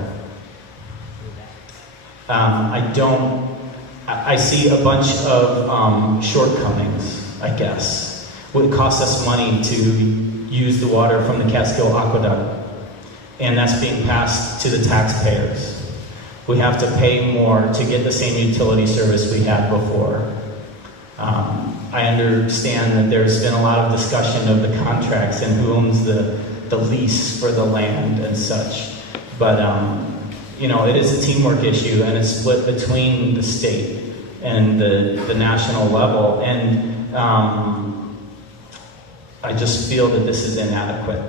I see a bunch of shortcomings, I guess. It would cost us money to use the water from the Catskill Aqueduct, and that's being passed to the taxpayers. We have to pay more to get the same utility service we had before. I understand that there's been a lot of discussion of the contracts and who owns the lease for the land and such, but it is a teamwork issue, and it's split between the state and the national level, and I just feel that this is inadequate.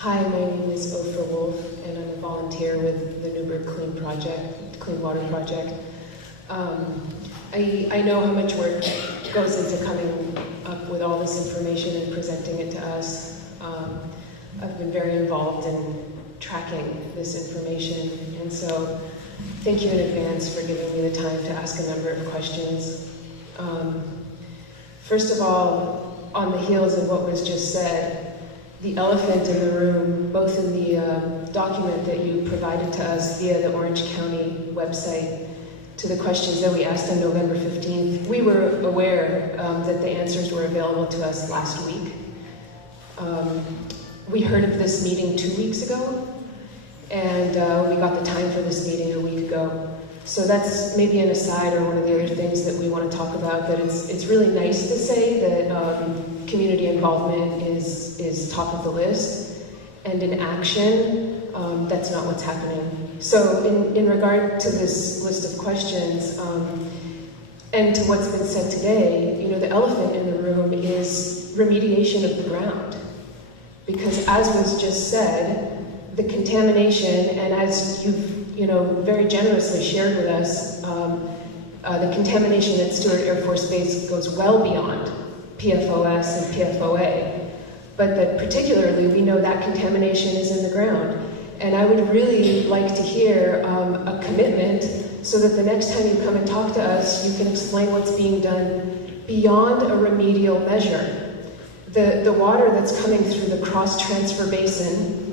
Hi, my name is Oprah Wolf, and I'm a volunteer with the Newburgh Clean Water Project. I know how much work goes into coming up with all this information and presenting it to us. I've been very involved in tracking this information, and so thank you in advance for giving me the time to ask a number of questions. First of all, on the heels of what was just said, the elephant in the room, both in the document that you provided to us via the Orange County website, to the questions that we asked on November 15th, we were aware that the answers were available to us last week. We heard of this meeting 2 weeks ago, and we got the time for this meeting a week ago. So that's maybe an aside or one of the other things that we want to talk about, that it's really nice to say that community involvement is top of the list, and in action, that's not what's happening. So in regard to this list of questions, and to what's been said today, the elephant in the room is remediation of the ground. Because as was just said, the contamination, and as you've very generously shared with us, the contamination at Stewart Air Force Base goes well beyond PFOS and PFOA, but that particularly we know that contamination is in the ground. And I would really like to hear a commitment so that the next time you come and talk to us, you can explain what's being done beyond a remedial measure. The water that's coming through the cross-transfer basin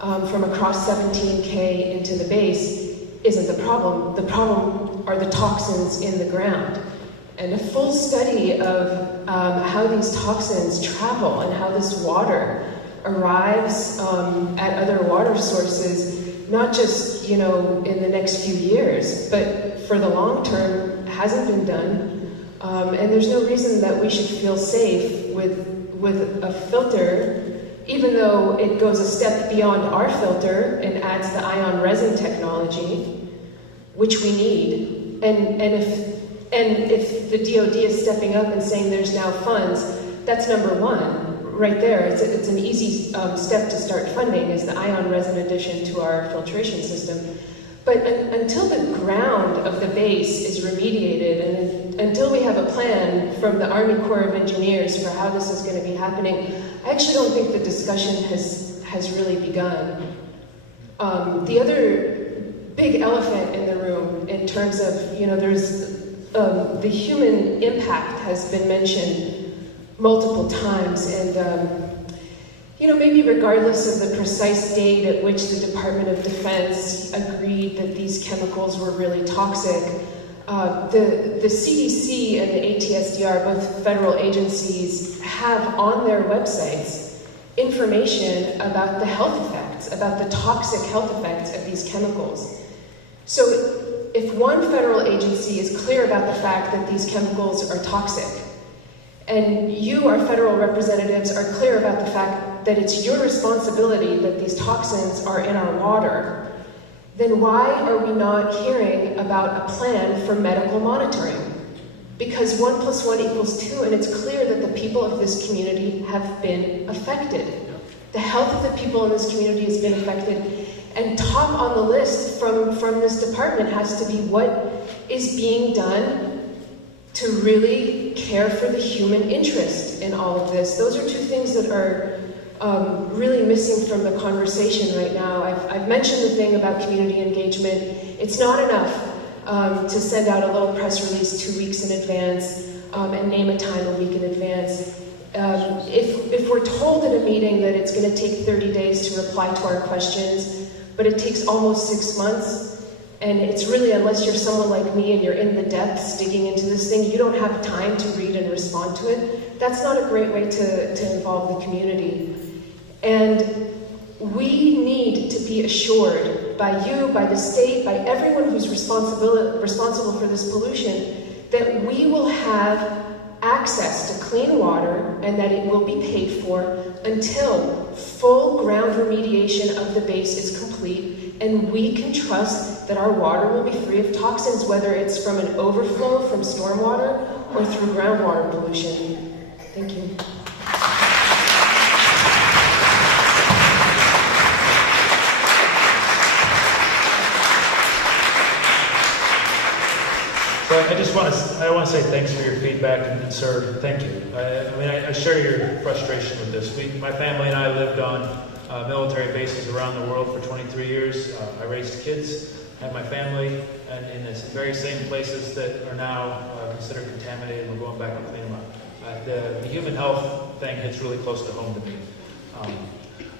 from across 17K into the base isn't the problem. The problem are the toxins in the ground. And a full study of how these toxins travel and how this water arrives at other water sources, not just in the next few years, but for the long term, hasn't been done. And there's no reason that we should feel safe with a filter, even though it goes a step beyond our filter and adds the ion resin technology, which we need. And if the DoD is stepping up and saying there's now funds, that's number one, right there. It's an easy step to start funding, is the ion resin addition to our filtration system. But until the ground of the base is remediated, and until we have a plan from the Army Corps of Engineers for how this is going to be happening, I actually don't think the discussion has really begun. The other big elephant in the room, in terms of, there's the human impact has been mentioned multiple times, and maybe regardless of the precise date at which the Department of Defense agreed that these chemicals were really toxic, the CDC and the ATSDR, both federal agencies, have on their websites information about the health effects, about the toxic health effects of these chemicals. So if one federal agency is clear about the fact that these chemicals are toxic, and you, our federal representatives, are clear about the fact that it's your responsibility that these toxins are in our water, then why are we not hearing about a plan for medical monitoring? Because 1 + 1 = 2, and it's clear that the people of this community have been affected. The health of the people in this community has been affected, and top on the list from this department has to be what is being done to really care for the human interest in all of this. Those are two things that are really missing from the conversation right now. I've mentioned the thing about community engagement. It's not enough to send out a little press release 2 weeks in advance and name a time a week in advance. If we're told at a meeting that it's going to take 30 days to reply to our questions, but it takes almost 6 months, and it's really, unless you're someone like me and you're in the depths digging into this thing, you don't have time to read and respond to it, that's not a great way to involve the community. And we need to be assured by you, by the state, by everyone who's responsible for this pollution, that we will have access to clean water and that it will be paid for until full ground remediation of the base is complete, and we can trust that our water will be free of toxins, whether it's from an overflow from stormwater or through groundwater pollution. Thank you. But I want to say thanks for your feedback, and sir, thank you. I share your frustration with this. My family and I lived on military bases around the world for 23 years. I raised kids, had my family, and in the very same places that are now considered contaminated. We're going back and clean them up. The human health thing hits really close to home to me.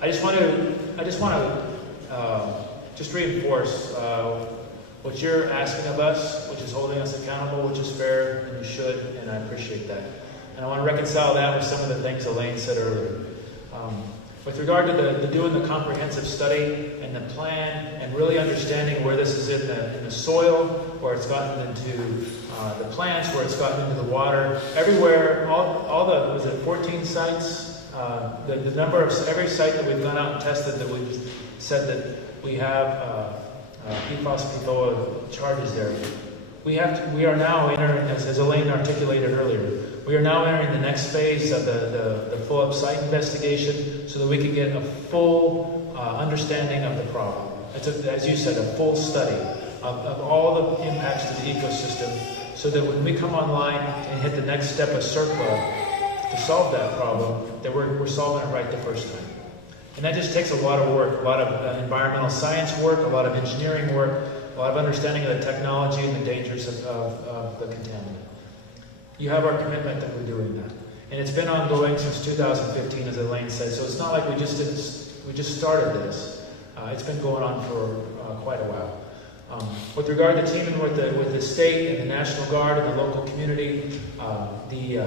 I just want to reinforce what you're asking of us, which is holding us accountable, which is fair, and you should, and I appreciate that. And I want to reconcile that with some of the things Elaine said earlier. With regard to the doing the comprehensive study and the plan, and really understanding where this is in the soil, where it's gotten into the plants, where it's gotten into the water, everywhere, all the, was it 14 sites? The number of, every site that we've gone out and tested that we've said that we have PFAS, PFOA charges there. We are now entering, as Elaine articulated earlier, we are now entering the next phase of the full-up site investigation so that we can get a full understanding of the problem. It's, as you said, a full study of all the impacts to the ecosystem so that when we come online and hit the next step of CERCLA to solve that problem, that we're solving it right the first time. And that just takes a lot of work, a lot of environmental science work, a lot of engineering work, a lot of understanding of the technology and the dangers of the contaminant. You have our commitment that we're doing that. And it's been ongoing since 2015, as Elaine said, so it's not like we just started this. It's been going on for quite a while. With regard to teaming with the state and the National Guard and the local community, the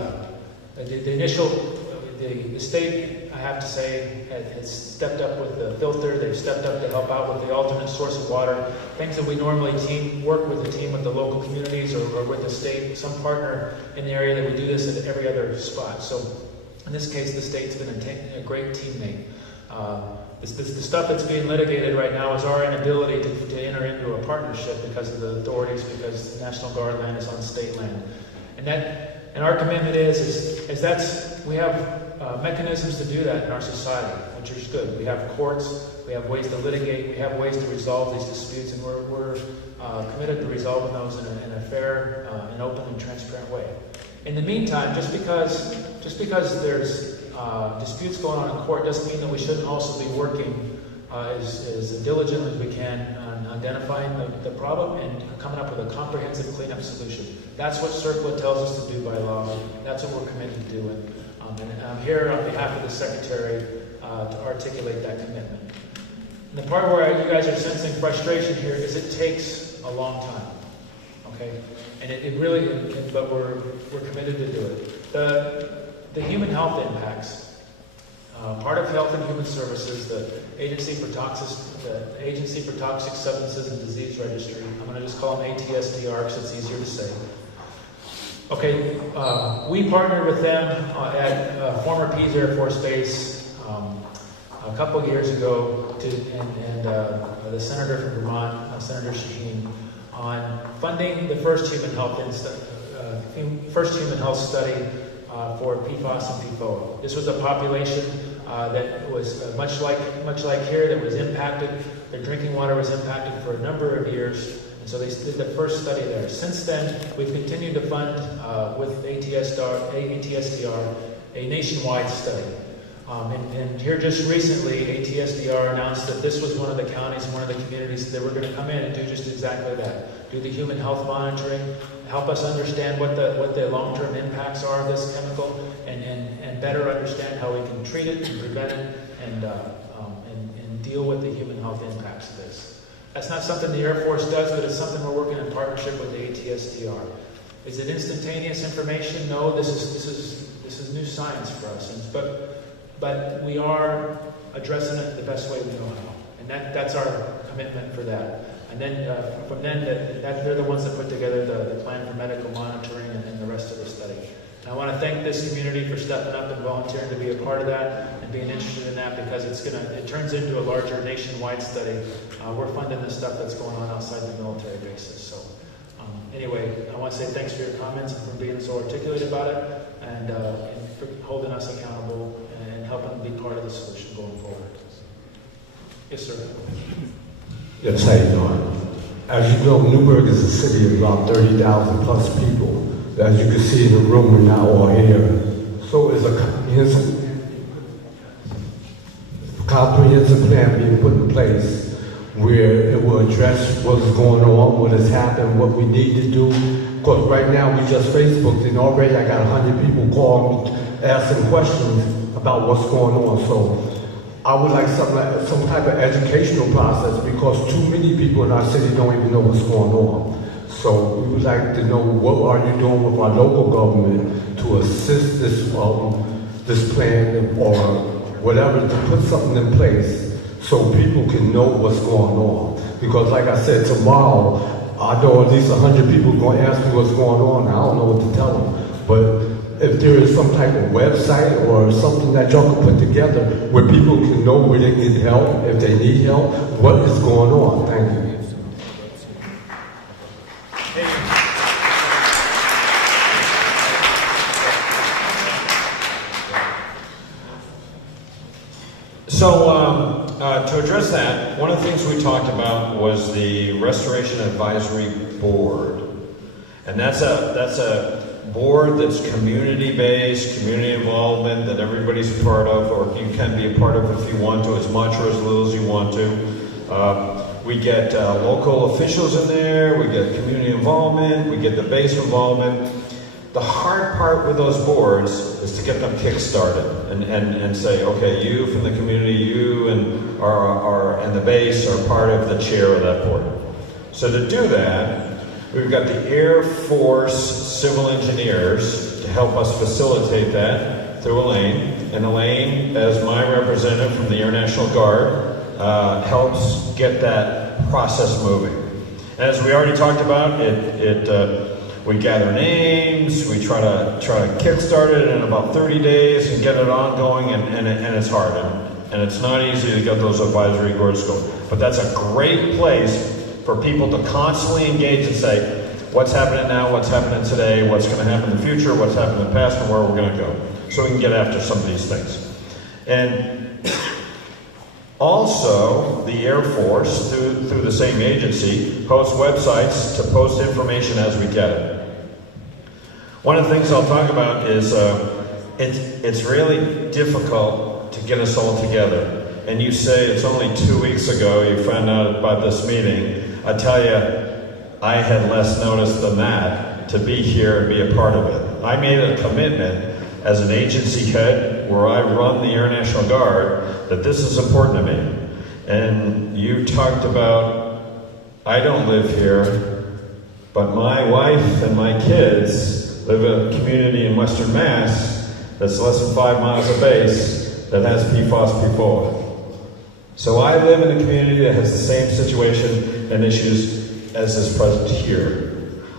state, I have to say, has stepped up with the filter. They've stepped up to help out with the alternate source of water. Things that we normally work with the team with the local communities or with the state, some partner in the area that we do this at every other spot. So in this case, the state's been a great teammate. The stuff that's being litigated right now is our inability to enter into a partnership because of the authorities, because National Guard land is on state land. And our commitment is we have mechanisms to do that in our society, which is good. We have courts, we have ways to litigate, we have ways to resolve these disputes, and we're committed to resolving those in a fair and open and transparent way. In the meantime, just because there's disputes going on in court doesn't mean that we shouldn't also be working as diligently as we can on identifying the problem and coming up with a comprehensive cleanup solution. That's what CERCLA tells us to do by law. That's what we're committed to doing. And I'm here on behalf of the Secretary to articulate that commitment. And the part where you guys are sensing frustration here is it takes a long time. Okay? And it really, but we're committed to do it. The human health impacts. Part of Health and Human Services, the Agency for Toxic Substances and Disease Registry. I'm going to just call them ATSDR because it's easier to say. Okay, we partnered with them at former Pease Air Force Base a couple of years ago, and the senator from Vermont, Senator Shaheen, on funding the first human health study for PFAS and PFOA. This was a population that was much like here, that was impacted. Their drinking water was impacted for a number of years. And so they did the first study there. Since then, we've continued to fund with ATSDR a nationwide study. And here just recently, ATSDR announced that this was one of the counties and one of the communities that were going to come in and do just exactly that. Do the human health monitoring, help us understand what the long-term impacts are of this chemical, and better understand how we can treat it and prevent it and deal with the human health impacts of this. That's not something the Air Force does, but it's something we're working in partnership with the ATSDR. Is it instantaneous information? No, this is new science for us. But we are addressing it the best way we know how, and that's our commitment for that. And then from then, they're the ones that put together the plan for medical monitoring and the rest of the study. And I want to thank this community for stepping up and volunteering to be a part of that and being interested in that, because it turns into a larger nationwide study. We're funding the stuff that's going on outside the military bases. So anyway, I want to say thanks for your comments and for being so articulate about it, and for holding us accountable and helping be part of the solution going forward. Yes, sir. Yes, how you doing? As you know, Newburgh is a city of about 30,000 plus people. As you can see in the room, we're not all here. So it's a comprehensive plan being put in place where it will address what is going on, what has happened, what we need to do. Of course, right now we just Facebooked and already I got 100 people calling me asking questions about what's going on. So I would like some type of educational process because too many people in our city don't even know what's going on. So we would like to know what are you doing with our local government to assist this plan or whatever, to put something in place so people can know what's going on. Because like I said, tomorrow, I know at least 100 people are going to ask me what's going on. I don't know what to tell them. But if there is some type of website or something that y'all can put together where people can know where they get help, if they need help, what is going on. Thank you. So to address that, one of the things we talked about was the Restoration Advisory Board. And that's a board that's community-based, community involvement that everybody's part of, or you can be a part of if you want to, as much or as little as you want to. We get local officials in there, we get community involvement, we get the base involvement. The hard part with those boards is to get them kick-started and say, okay, you from the community, you and the base are part of the chair of that board. So to do that, we've got the Air Force Civil Engineers to help us facilitate that through Elaine. And Elaine, as my representative from the Air National Guard, helps get that process moving. And as we already talked about, we gather names, we try to kickstart it in about 30 days and get it ongoing, and it's hard. And it's not easy to get those advisory boards going. But that's a great place for people to constantly engage and say, what's happening now, what's happening today, what's going to happen in the future, what's happened in the past, and where we're going to go. So we can get after some of these things. And also, the Air Force, through the same agency, posts websites to post information as we get it. One of the things I'll talk about is it's really difficult to get us all together. And you say it's only 2 weeks ago you found out about this meeting. I tell you, I had less notice than that to be here and be a part of it. I made a commitment as an agency head where I run the Air National Guard that this is important to me. And you talked about, I don't live here, but my wife and my kids live in a community in Western Mass that's less than 5 miles of base that has PFAS, PFOA. So I live in a community that has the same situation and issues as is present here.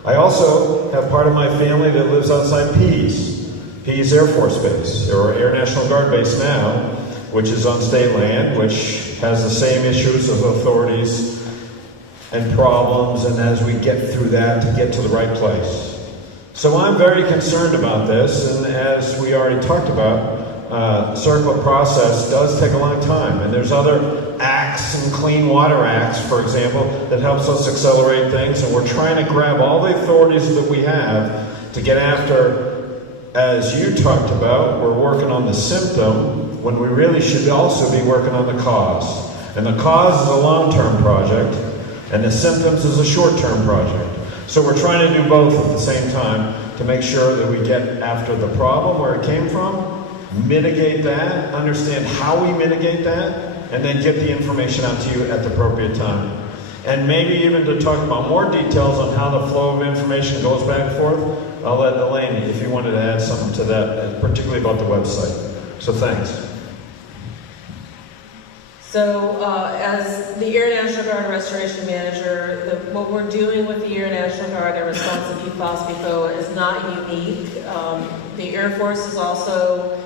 I also have part of my family that lives outside Pease Air Force Base, or Air National Guard Base now, which is on state land, which has the same issues of authorities and problems, and as we get through that, to get to the right place. So I'm very concerned about this, and as we already talked about, CERCLA process does take a long time, and there's other acts and Clean Water Acts, for example, that helps us accelerate things, and we're trying to grab all the authorities that we have to get after, as you talked about, we're working on the symptom when we really should also be working on the cause. And the cause is a long-term project, and the symptoms is a short-term project. So we're trying to do both at the same time to make sure that we get after the problem where it came from, mitigate that, understand how we mitigate that, and then get the information out to you at the appropriate time. And maybe even to talk about more details on how the flow of information goes back and forth, I'll let Elaine, if you wanted to add something to that, particularly about the website. So thanks. So as the Air National Guard Restoration Manager, what we're doing with the Air National Guard in response to PFAS, PFOA is not unique. The Air Force is also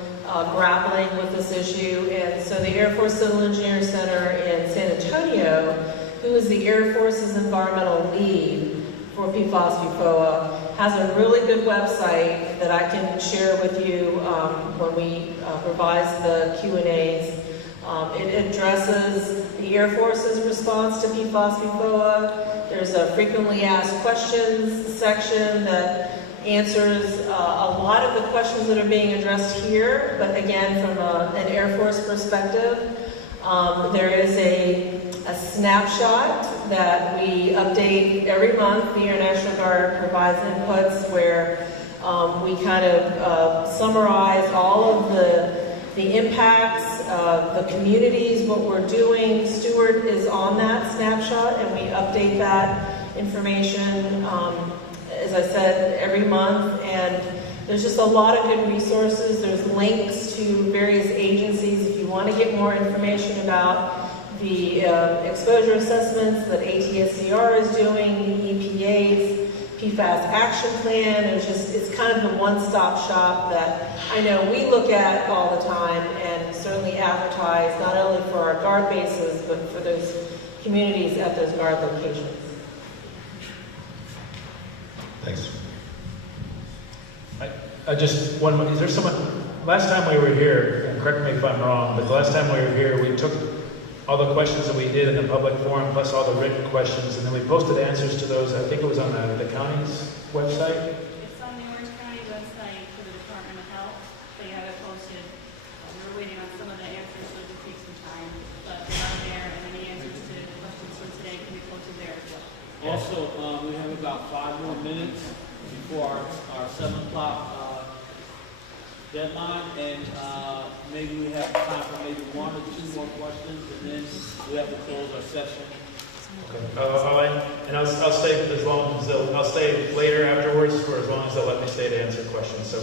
grappling with this issue, and so the Air Force Civil Engineers Center in San Antonio, who is the Air Force's environmental lead for PFAS, PFOA, has a really good website that I can share with you when we revise the Q&As It addresses the Air Force's response to PFAS/PFOA. There's a frequently asked questions section that answers a lot of the questions that are being addressed here, but again, from an Air Force perspective. There is a snapshot that we update every month. The Air National Guard provides inputs where we kind of summarize all of the impacts, the communities, what we're doing. Stewart is on that snapshot, and we update that information, as I said, every month. And there's just a lot of good resources. There's links to various agencies if you want to get more information about the exposure assessments that ATSCR is doing, the EPA's PFAS action plan. It's kind of the one-stop shop that I know we look at all the time and certainly advertise, not only for our guard bases, but for those communities at those guard locations. Thanks. I just one. Is there someone? Last time we were here, and correct me if I'm wrong, but the last time we were here, we took all the questions that we did in the public forum, plus all the written questions, and then we posted answers to those. I think it was on the county's website. It's on the Orange County website for the Department of Health. They have it posted. We're waiting on some of the answers, so it'll take some time, but they're out there, and any answers to questions from today can be posted there as well. Also, we have about 5 more minutes before our 7 o'clock deadline, and maybe we have time for maybe 1 or 2 more questions, and then we have to close our session. Okay. I'll stay as long as I'll stay later afterwards for as long as they'll let me stay to answer questions. So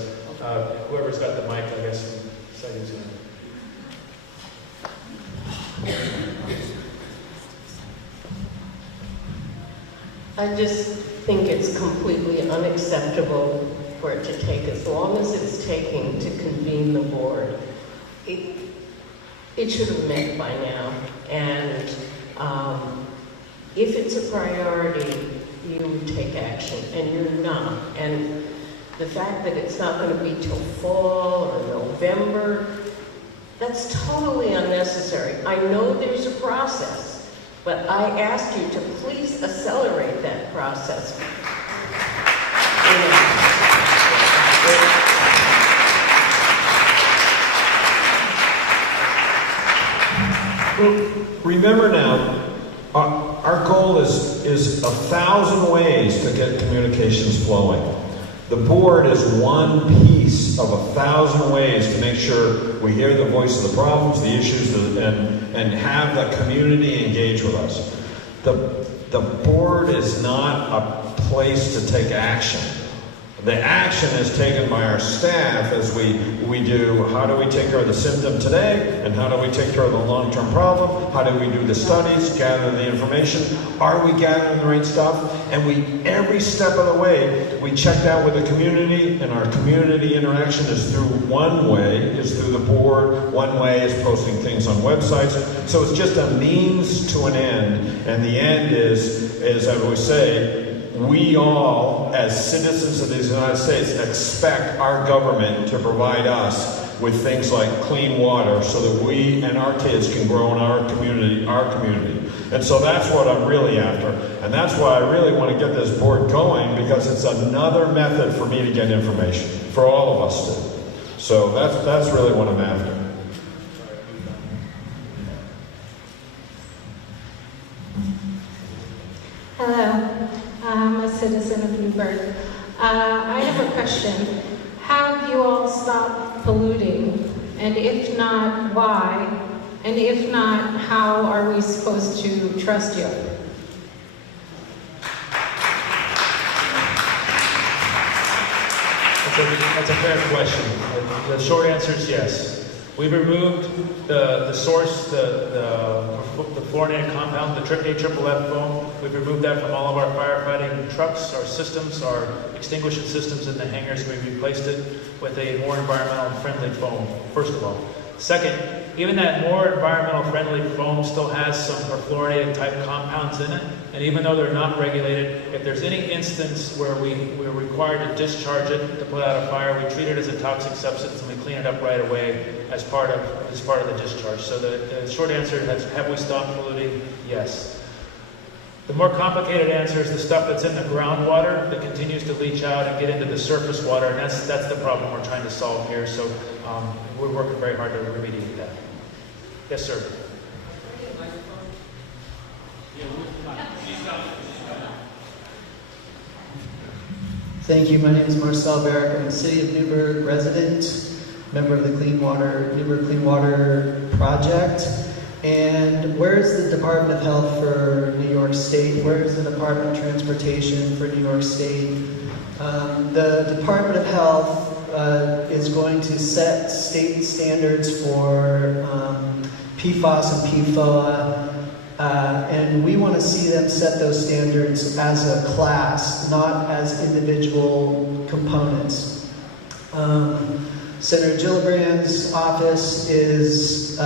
whoever's got the mic, I guess, say who's going to. I just think it's completely unacceptable for it to take as long as it's taking to convene the board. It should have met by now. And if it's a priority, you would take action, and you're not. And the fact that it's not going to be till fall or November, that's totally unnecessary. I know there's a process, but I ask you to please accelerate that process. Remember now, our goal is 1,000 ways to get communications flowing. The board is one piece of 1,000 ways to make sure we hear the voice of the problems, the issues, and have the community engage with us. The board is not a place to take action. The action is taken by our staff as we do, how do we take care of the symptom today, and how do we take care of the long-term problem, how do we do the studies, gather the information, are we gathering the right stuff, and every step of the way, we check that with the community, and our community interaction is through one way, is through the board, one way is posting things on websites, so it's just a means to an end, and the end is, as I always say, we all, as citizens of the United States, expect our government to provide us with things like clean water so that we and our kids can grow in our community. And so that's what I'm really after. And that's why I really want to get this board going, because it's another method for me to get information, for all of us to. So that's really what I'm after. Hello. I'm a citizen of Newburgh. I have a question. Have you all stopped polluting? And if not, why? And if not, how are we supposed to trust you? That's a fair question. The short answer is yes. We've removed the source, the fluorinated compound, the AFFF foam. We've removed that from all of our firefighting trucks, our systems, our extinguishing systems in the hangars. We've replaced it with a more environmental friendly foam, first of all. Second, even that more environmental friendly foam still has some perfluorinated type compounds in it. And even though they're not regulated, if there's any instance where we're required to discharge it to put out a fire, we treat it as a toxic substance and we clean it up right away as part of the discharge. So the short answer is, have we stopped polluting? Yes. The more complicated answer is the stuff that's in the groundwater that continues to leach out and get into the surface water, and that's the problem we're trying to solve here. So we're working very hard to remediate that. Yes, sir. Thank you. My name is Marcel Barrick. I'm a City of Newburgh resident, member of the Newburgh Clean Water Project. And where's the Department of Health for New York State? Where's the Department of Transportation for New York State? The Department of Health is going to set state standards for PFAS and PFOA, and we want to see them set those standards as a class, not as individual components. Senator Gillibrand's office is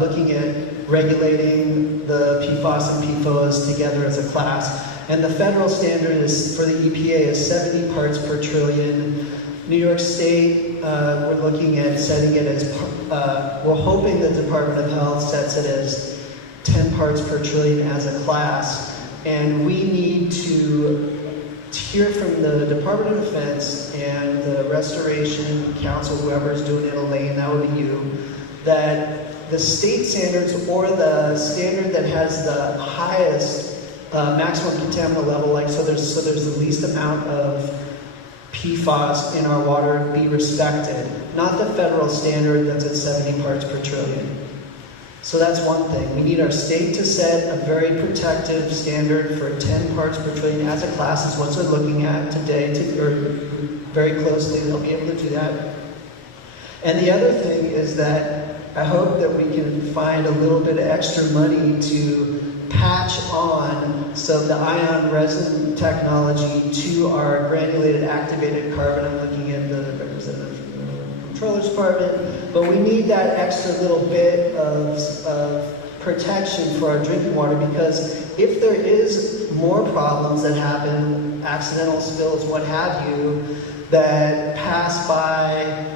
looking at regulating the PFAS and PFOAs together as a class. And the federal standard is for the EPA is 70 parts per trillion. New York State, we're looking at setting it as, we're hoping the Department of Health sets it as 10 parts per trillion as a class. And we need to hear from the Department of Defense and the Restoration Council, whoever's doing it, Elaine, that would be you, that the state standards or the standard that has the highest maximum contaminant level, like so there's the least amount of PFAS in our water, be respected, not the federal standard that's at 70 parts per trillion. So that's one thing. We need our state to set a very protective standard for 10 parts per trillion as a class, is what they're looking at today, or very closely. They'll be able to do that. And the other thing is that I hope that we can find a little bit of extra money to patch on some of the ion resin technology to our granulated activated carbon. I'm looking at the representative from the Controller's Department, but we need that extra little bit of protection for our drinking water, because if there is more problems that happen, accidental spills, what have you, that pass by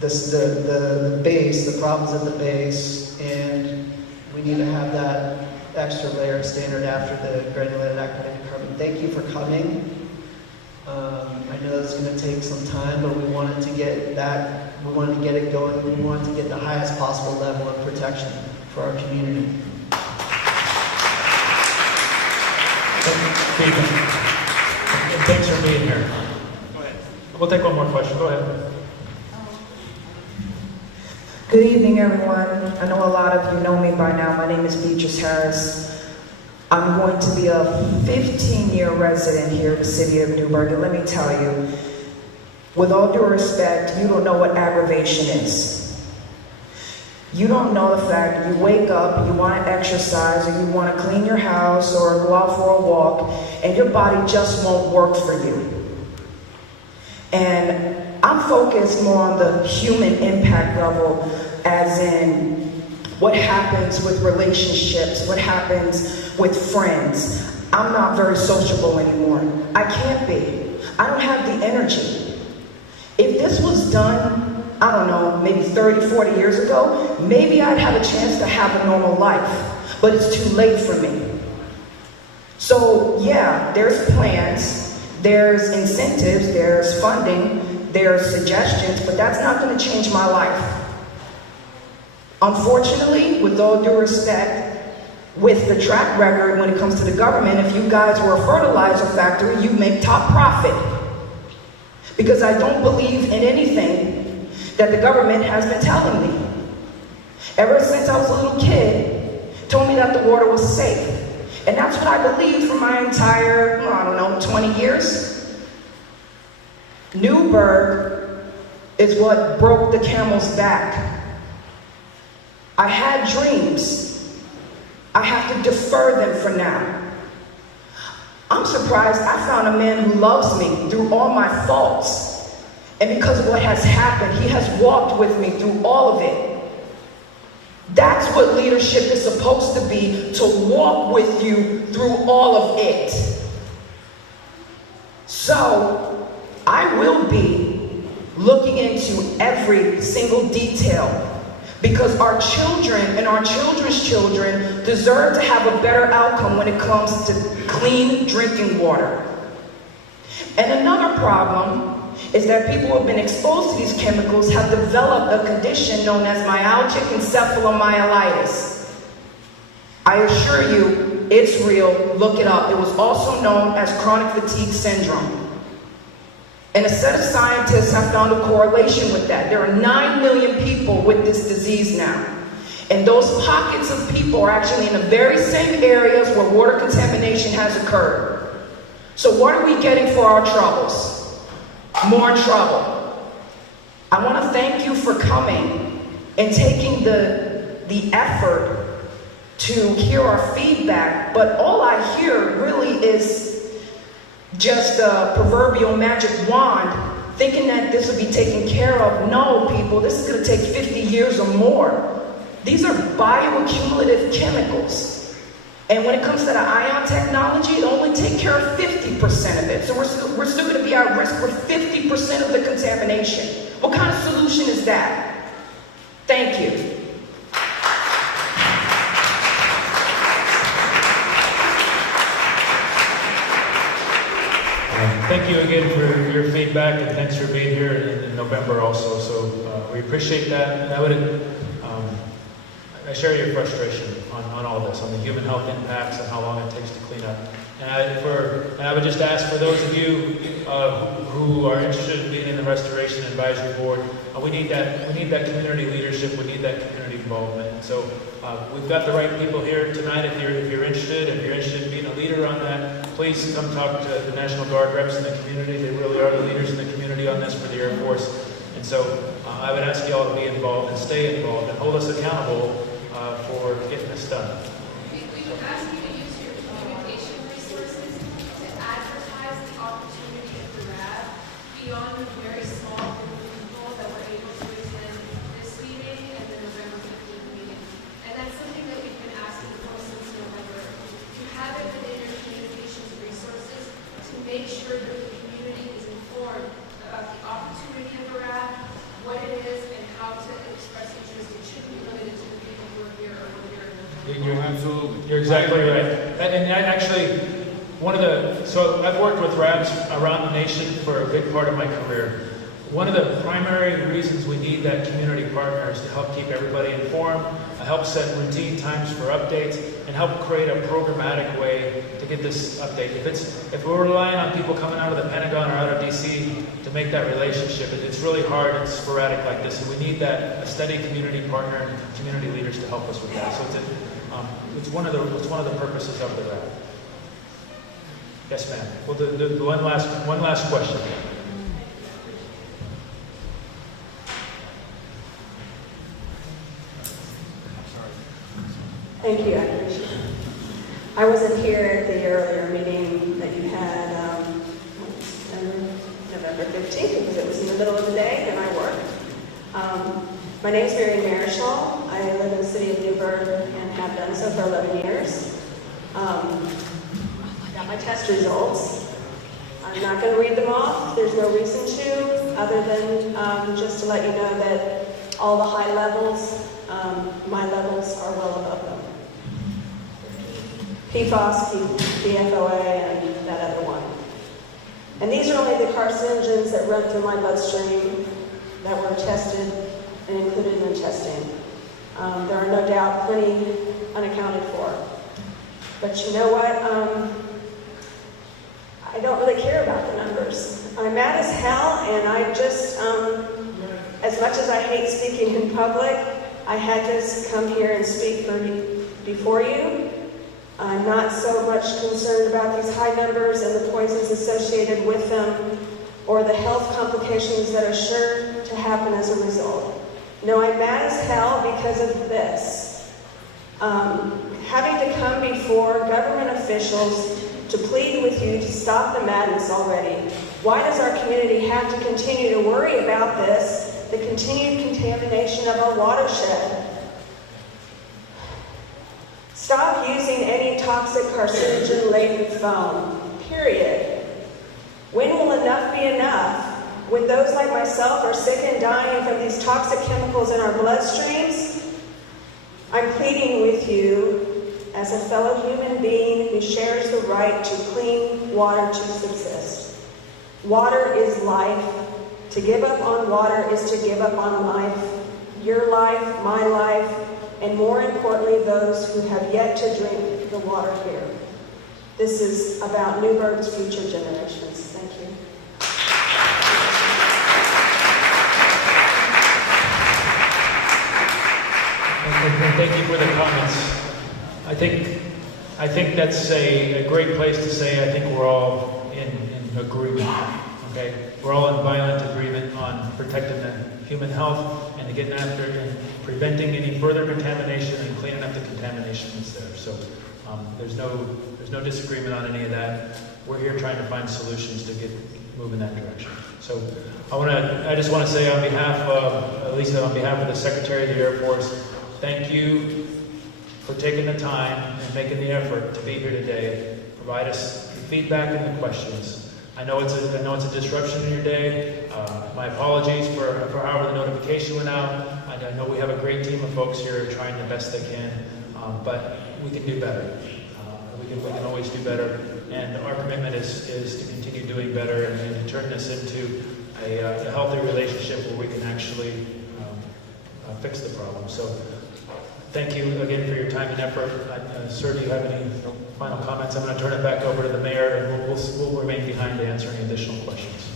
the base, the problems at the base, and we need to have that extra layer of standard after the granulated activated carbon. Thank you for coming. I know it's going to take some time, but we wanted to get that, we wanted to get it going. We wanted to get the highest possible level of protection for our community. Thanks for being here. Go ahead. We'll take one more question. Go ahead. Good evening, everyone. I know a lot of you know me by now. My name is Beatrice Harris. I'm going to be a 15-year resident here in the city of Newburgh, and let me tell you, with all due respect, you don't know what aggravation is. You don't know the fact that you wake up, you want to exercise, or you want to clean your house, or go out for a walk, and your body just won't work for you. And I'm focused more on the human impact level, as in what happens with relationships, what happens with friends. I'm not very sociable anymore. I can't be. I don't have the energy. If this was done, I don't know, maybe 30, 40 years ago, maybe I'd have a chance to have a normal life, but it's too late for me. So yeah, there's plans, there's incentives, there's funding, there's suggestions, but that's not going to change my life. Unfortunately, with all due respect, with the track record when it comes to the government, if you guys were a fertilizer factory, you make top profit. Because I don't believe in anything that the government has been telling me. Ever since I was a little kid, told me that the water was safe. And that's what I believed for my entire, I don't know, 20 years. Newburgh is what broke the camel's back. I had dreams. I have to defer them for now. I'm surprised I found a man who loves me through all my faults. And because of what has happened, he has walked with me through all of it. That's what leadership is supposed to be, to walk with you through all of it. So, I will be looking into every single detail, because our children and our children's children deserve to have a better outcome when it comes to clean drinking water. And another problem is that people who have been exposed to these chemicals have developed a condition known as myalgic encephalomyelitis. I assure you, it's real. Look it up. It was also known as chronic fatigue syndrome. And a set of scientists have found a correlation with that. There are 9 million people with this disease now. And those pockets of people are actually in the very same areas where water contamination has occurred. So what are we getting for our troubles? More trouble. I want to thank you for coming and taking the effort to hear our feedback, but all I hear really is just a proverbial magic wand, thinking that this will be taken care of. No, people, this is going to take 50 years or more. These are bioaccumulative chemicals. And when it comes to the ion technology, it only take care of 50% of it. So we're still going to be at risk for 50% of the contamination. What kind of solution is that? Thank you. Thank you again for your feedback, and thanks for being here in November also. So we appreciate that. And I share your frustration on all this, on the human health impacts and how long it takes to clean up. And I would just ask for those of you who are interested in being in the Restoration Advisory Board, we need that community leadership. We need that community involvement. And so we've got the right people here tonight. If you're interested in being a leader on that, please come talk to the National Guard reps in the community. They really are the leaders in the community on this for the Air Force. And so I would ask you all to be involved and stay involved and hold us accountable for getting this done. We would ask you to use your communication resources to advertise the opportunity of the RAB beyond the very small group of people that were able to attend this meeting and the November 15th meeting. And that's something that we've been asking for since November, to have it within your communications resources to make sure that the community is informed about the opportunity of the RAB, what it is, and how to express interest. It shouldn't be limited to the people who are here or who are here. You're exactly right. And I actually, so I've worked with RABs around the nation for a big part of my career. One of the primary reasons we need that community partner is to help keep everybody informed, help set routine times for updates, and help create a programmatic way to get this update. If we're relying on people coming out of the Pentagon or out of DC to make that relationship, it's really hard and sporadic like this. And we need a steady community partner and community leaders to help us with that. So it's one of the purposes of the RAB. Yes, ma'am. Well, the one last question. Thank you, I appreciate it. I wasn't here at the earlier meeting that you had November 15th because it was in the middle of the day and I worked. My name is Mary Marischal. I live in the city of Newburgh and have done so for 11 years. I got my test results. I'm not going to read them off. There's no reason to, other than just to let you know that all the high levels, my levels are well above them. PFOS, PFOA, and that other one. And these are only the carcinogens that run through my bloodstream that were tested and included in the testing. There are no doubt plenty unaccounted for. But you know what? I don't really care about the numbers. I'm mad as hell, and I just, as much as I hate speaking in public, I had to come here and speak before you. I'm not so much concerned about these high numbers and the poisons associated with them, or the health complications that are sure to happen as a result. No, I'm mad as hell because of this. Having to come before government officials to plead with you to stop the madness already. Why does our community have to continue to worry about this, the continued contamination of our watershed? Stop using any toxic carcinogen-laden foam, period. When will enough be enough? When those like myself are sick and dying from these toxic chemicals in our bloodstreams? I'm pleading with you as a fellow human being who shares the right to clean water to subsist. Water is life. To give up on water is to give up on life, your life, my life, and more importantly, those who have yet to drink the water here. This is about Newburgh's future generations. Thank you. Thank you for the comments. I think that's a great place to say I think we're all in agreement. Okay, we're all in violent agreement on protecting the human health and to getting after and preventing any further contamination and cleaning up the contamination that's there. So there's no disagreement on any of that. We're here trying to find solutions to get moving that direction. So I just want to say on behalf of Lisa, on behalf of the Secretary of the Air Force, thank you for taking the time and making the effort to be here today. Provide us the feedback and the questions. I know it's a disruption in your day. My apologies for however the notification went out. I know we have a great team of folks here trying the best they can, but we can do better. We can always do better, and our commitment is to continue doing better and to turn this into a healthy relationship where we can actually fix the problem. So thank you again for your time and effort. Sir, do you have any final comments? I'm going to turn it back over to the mayor, and we'll remain behind to answer any additional questions.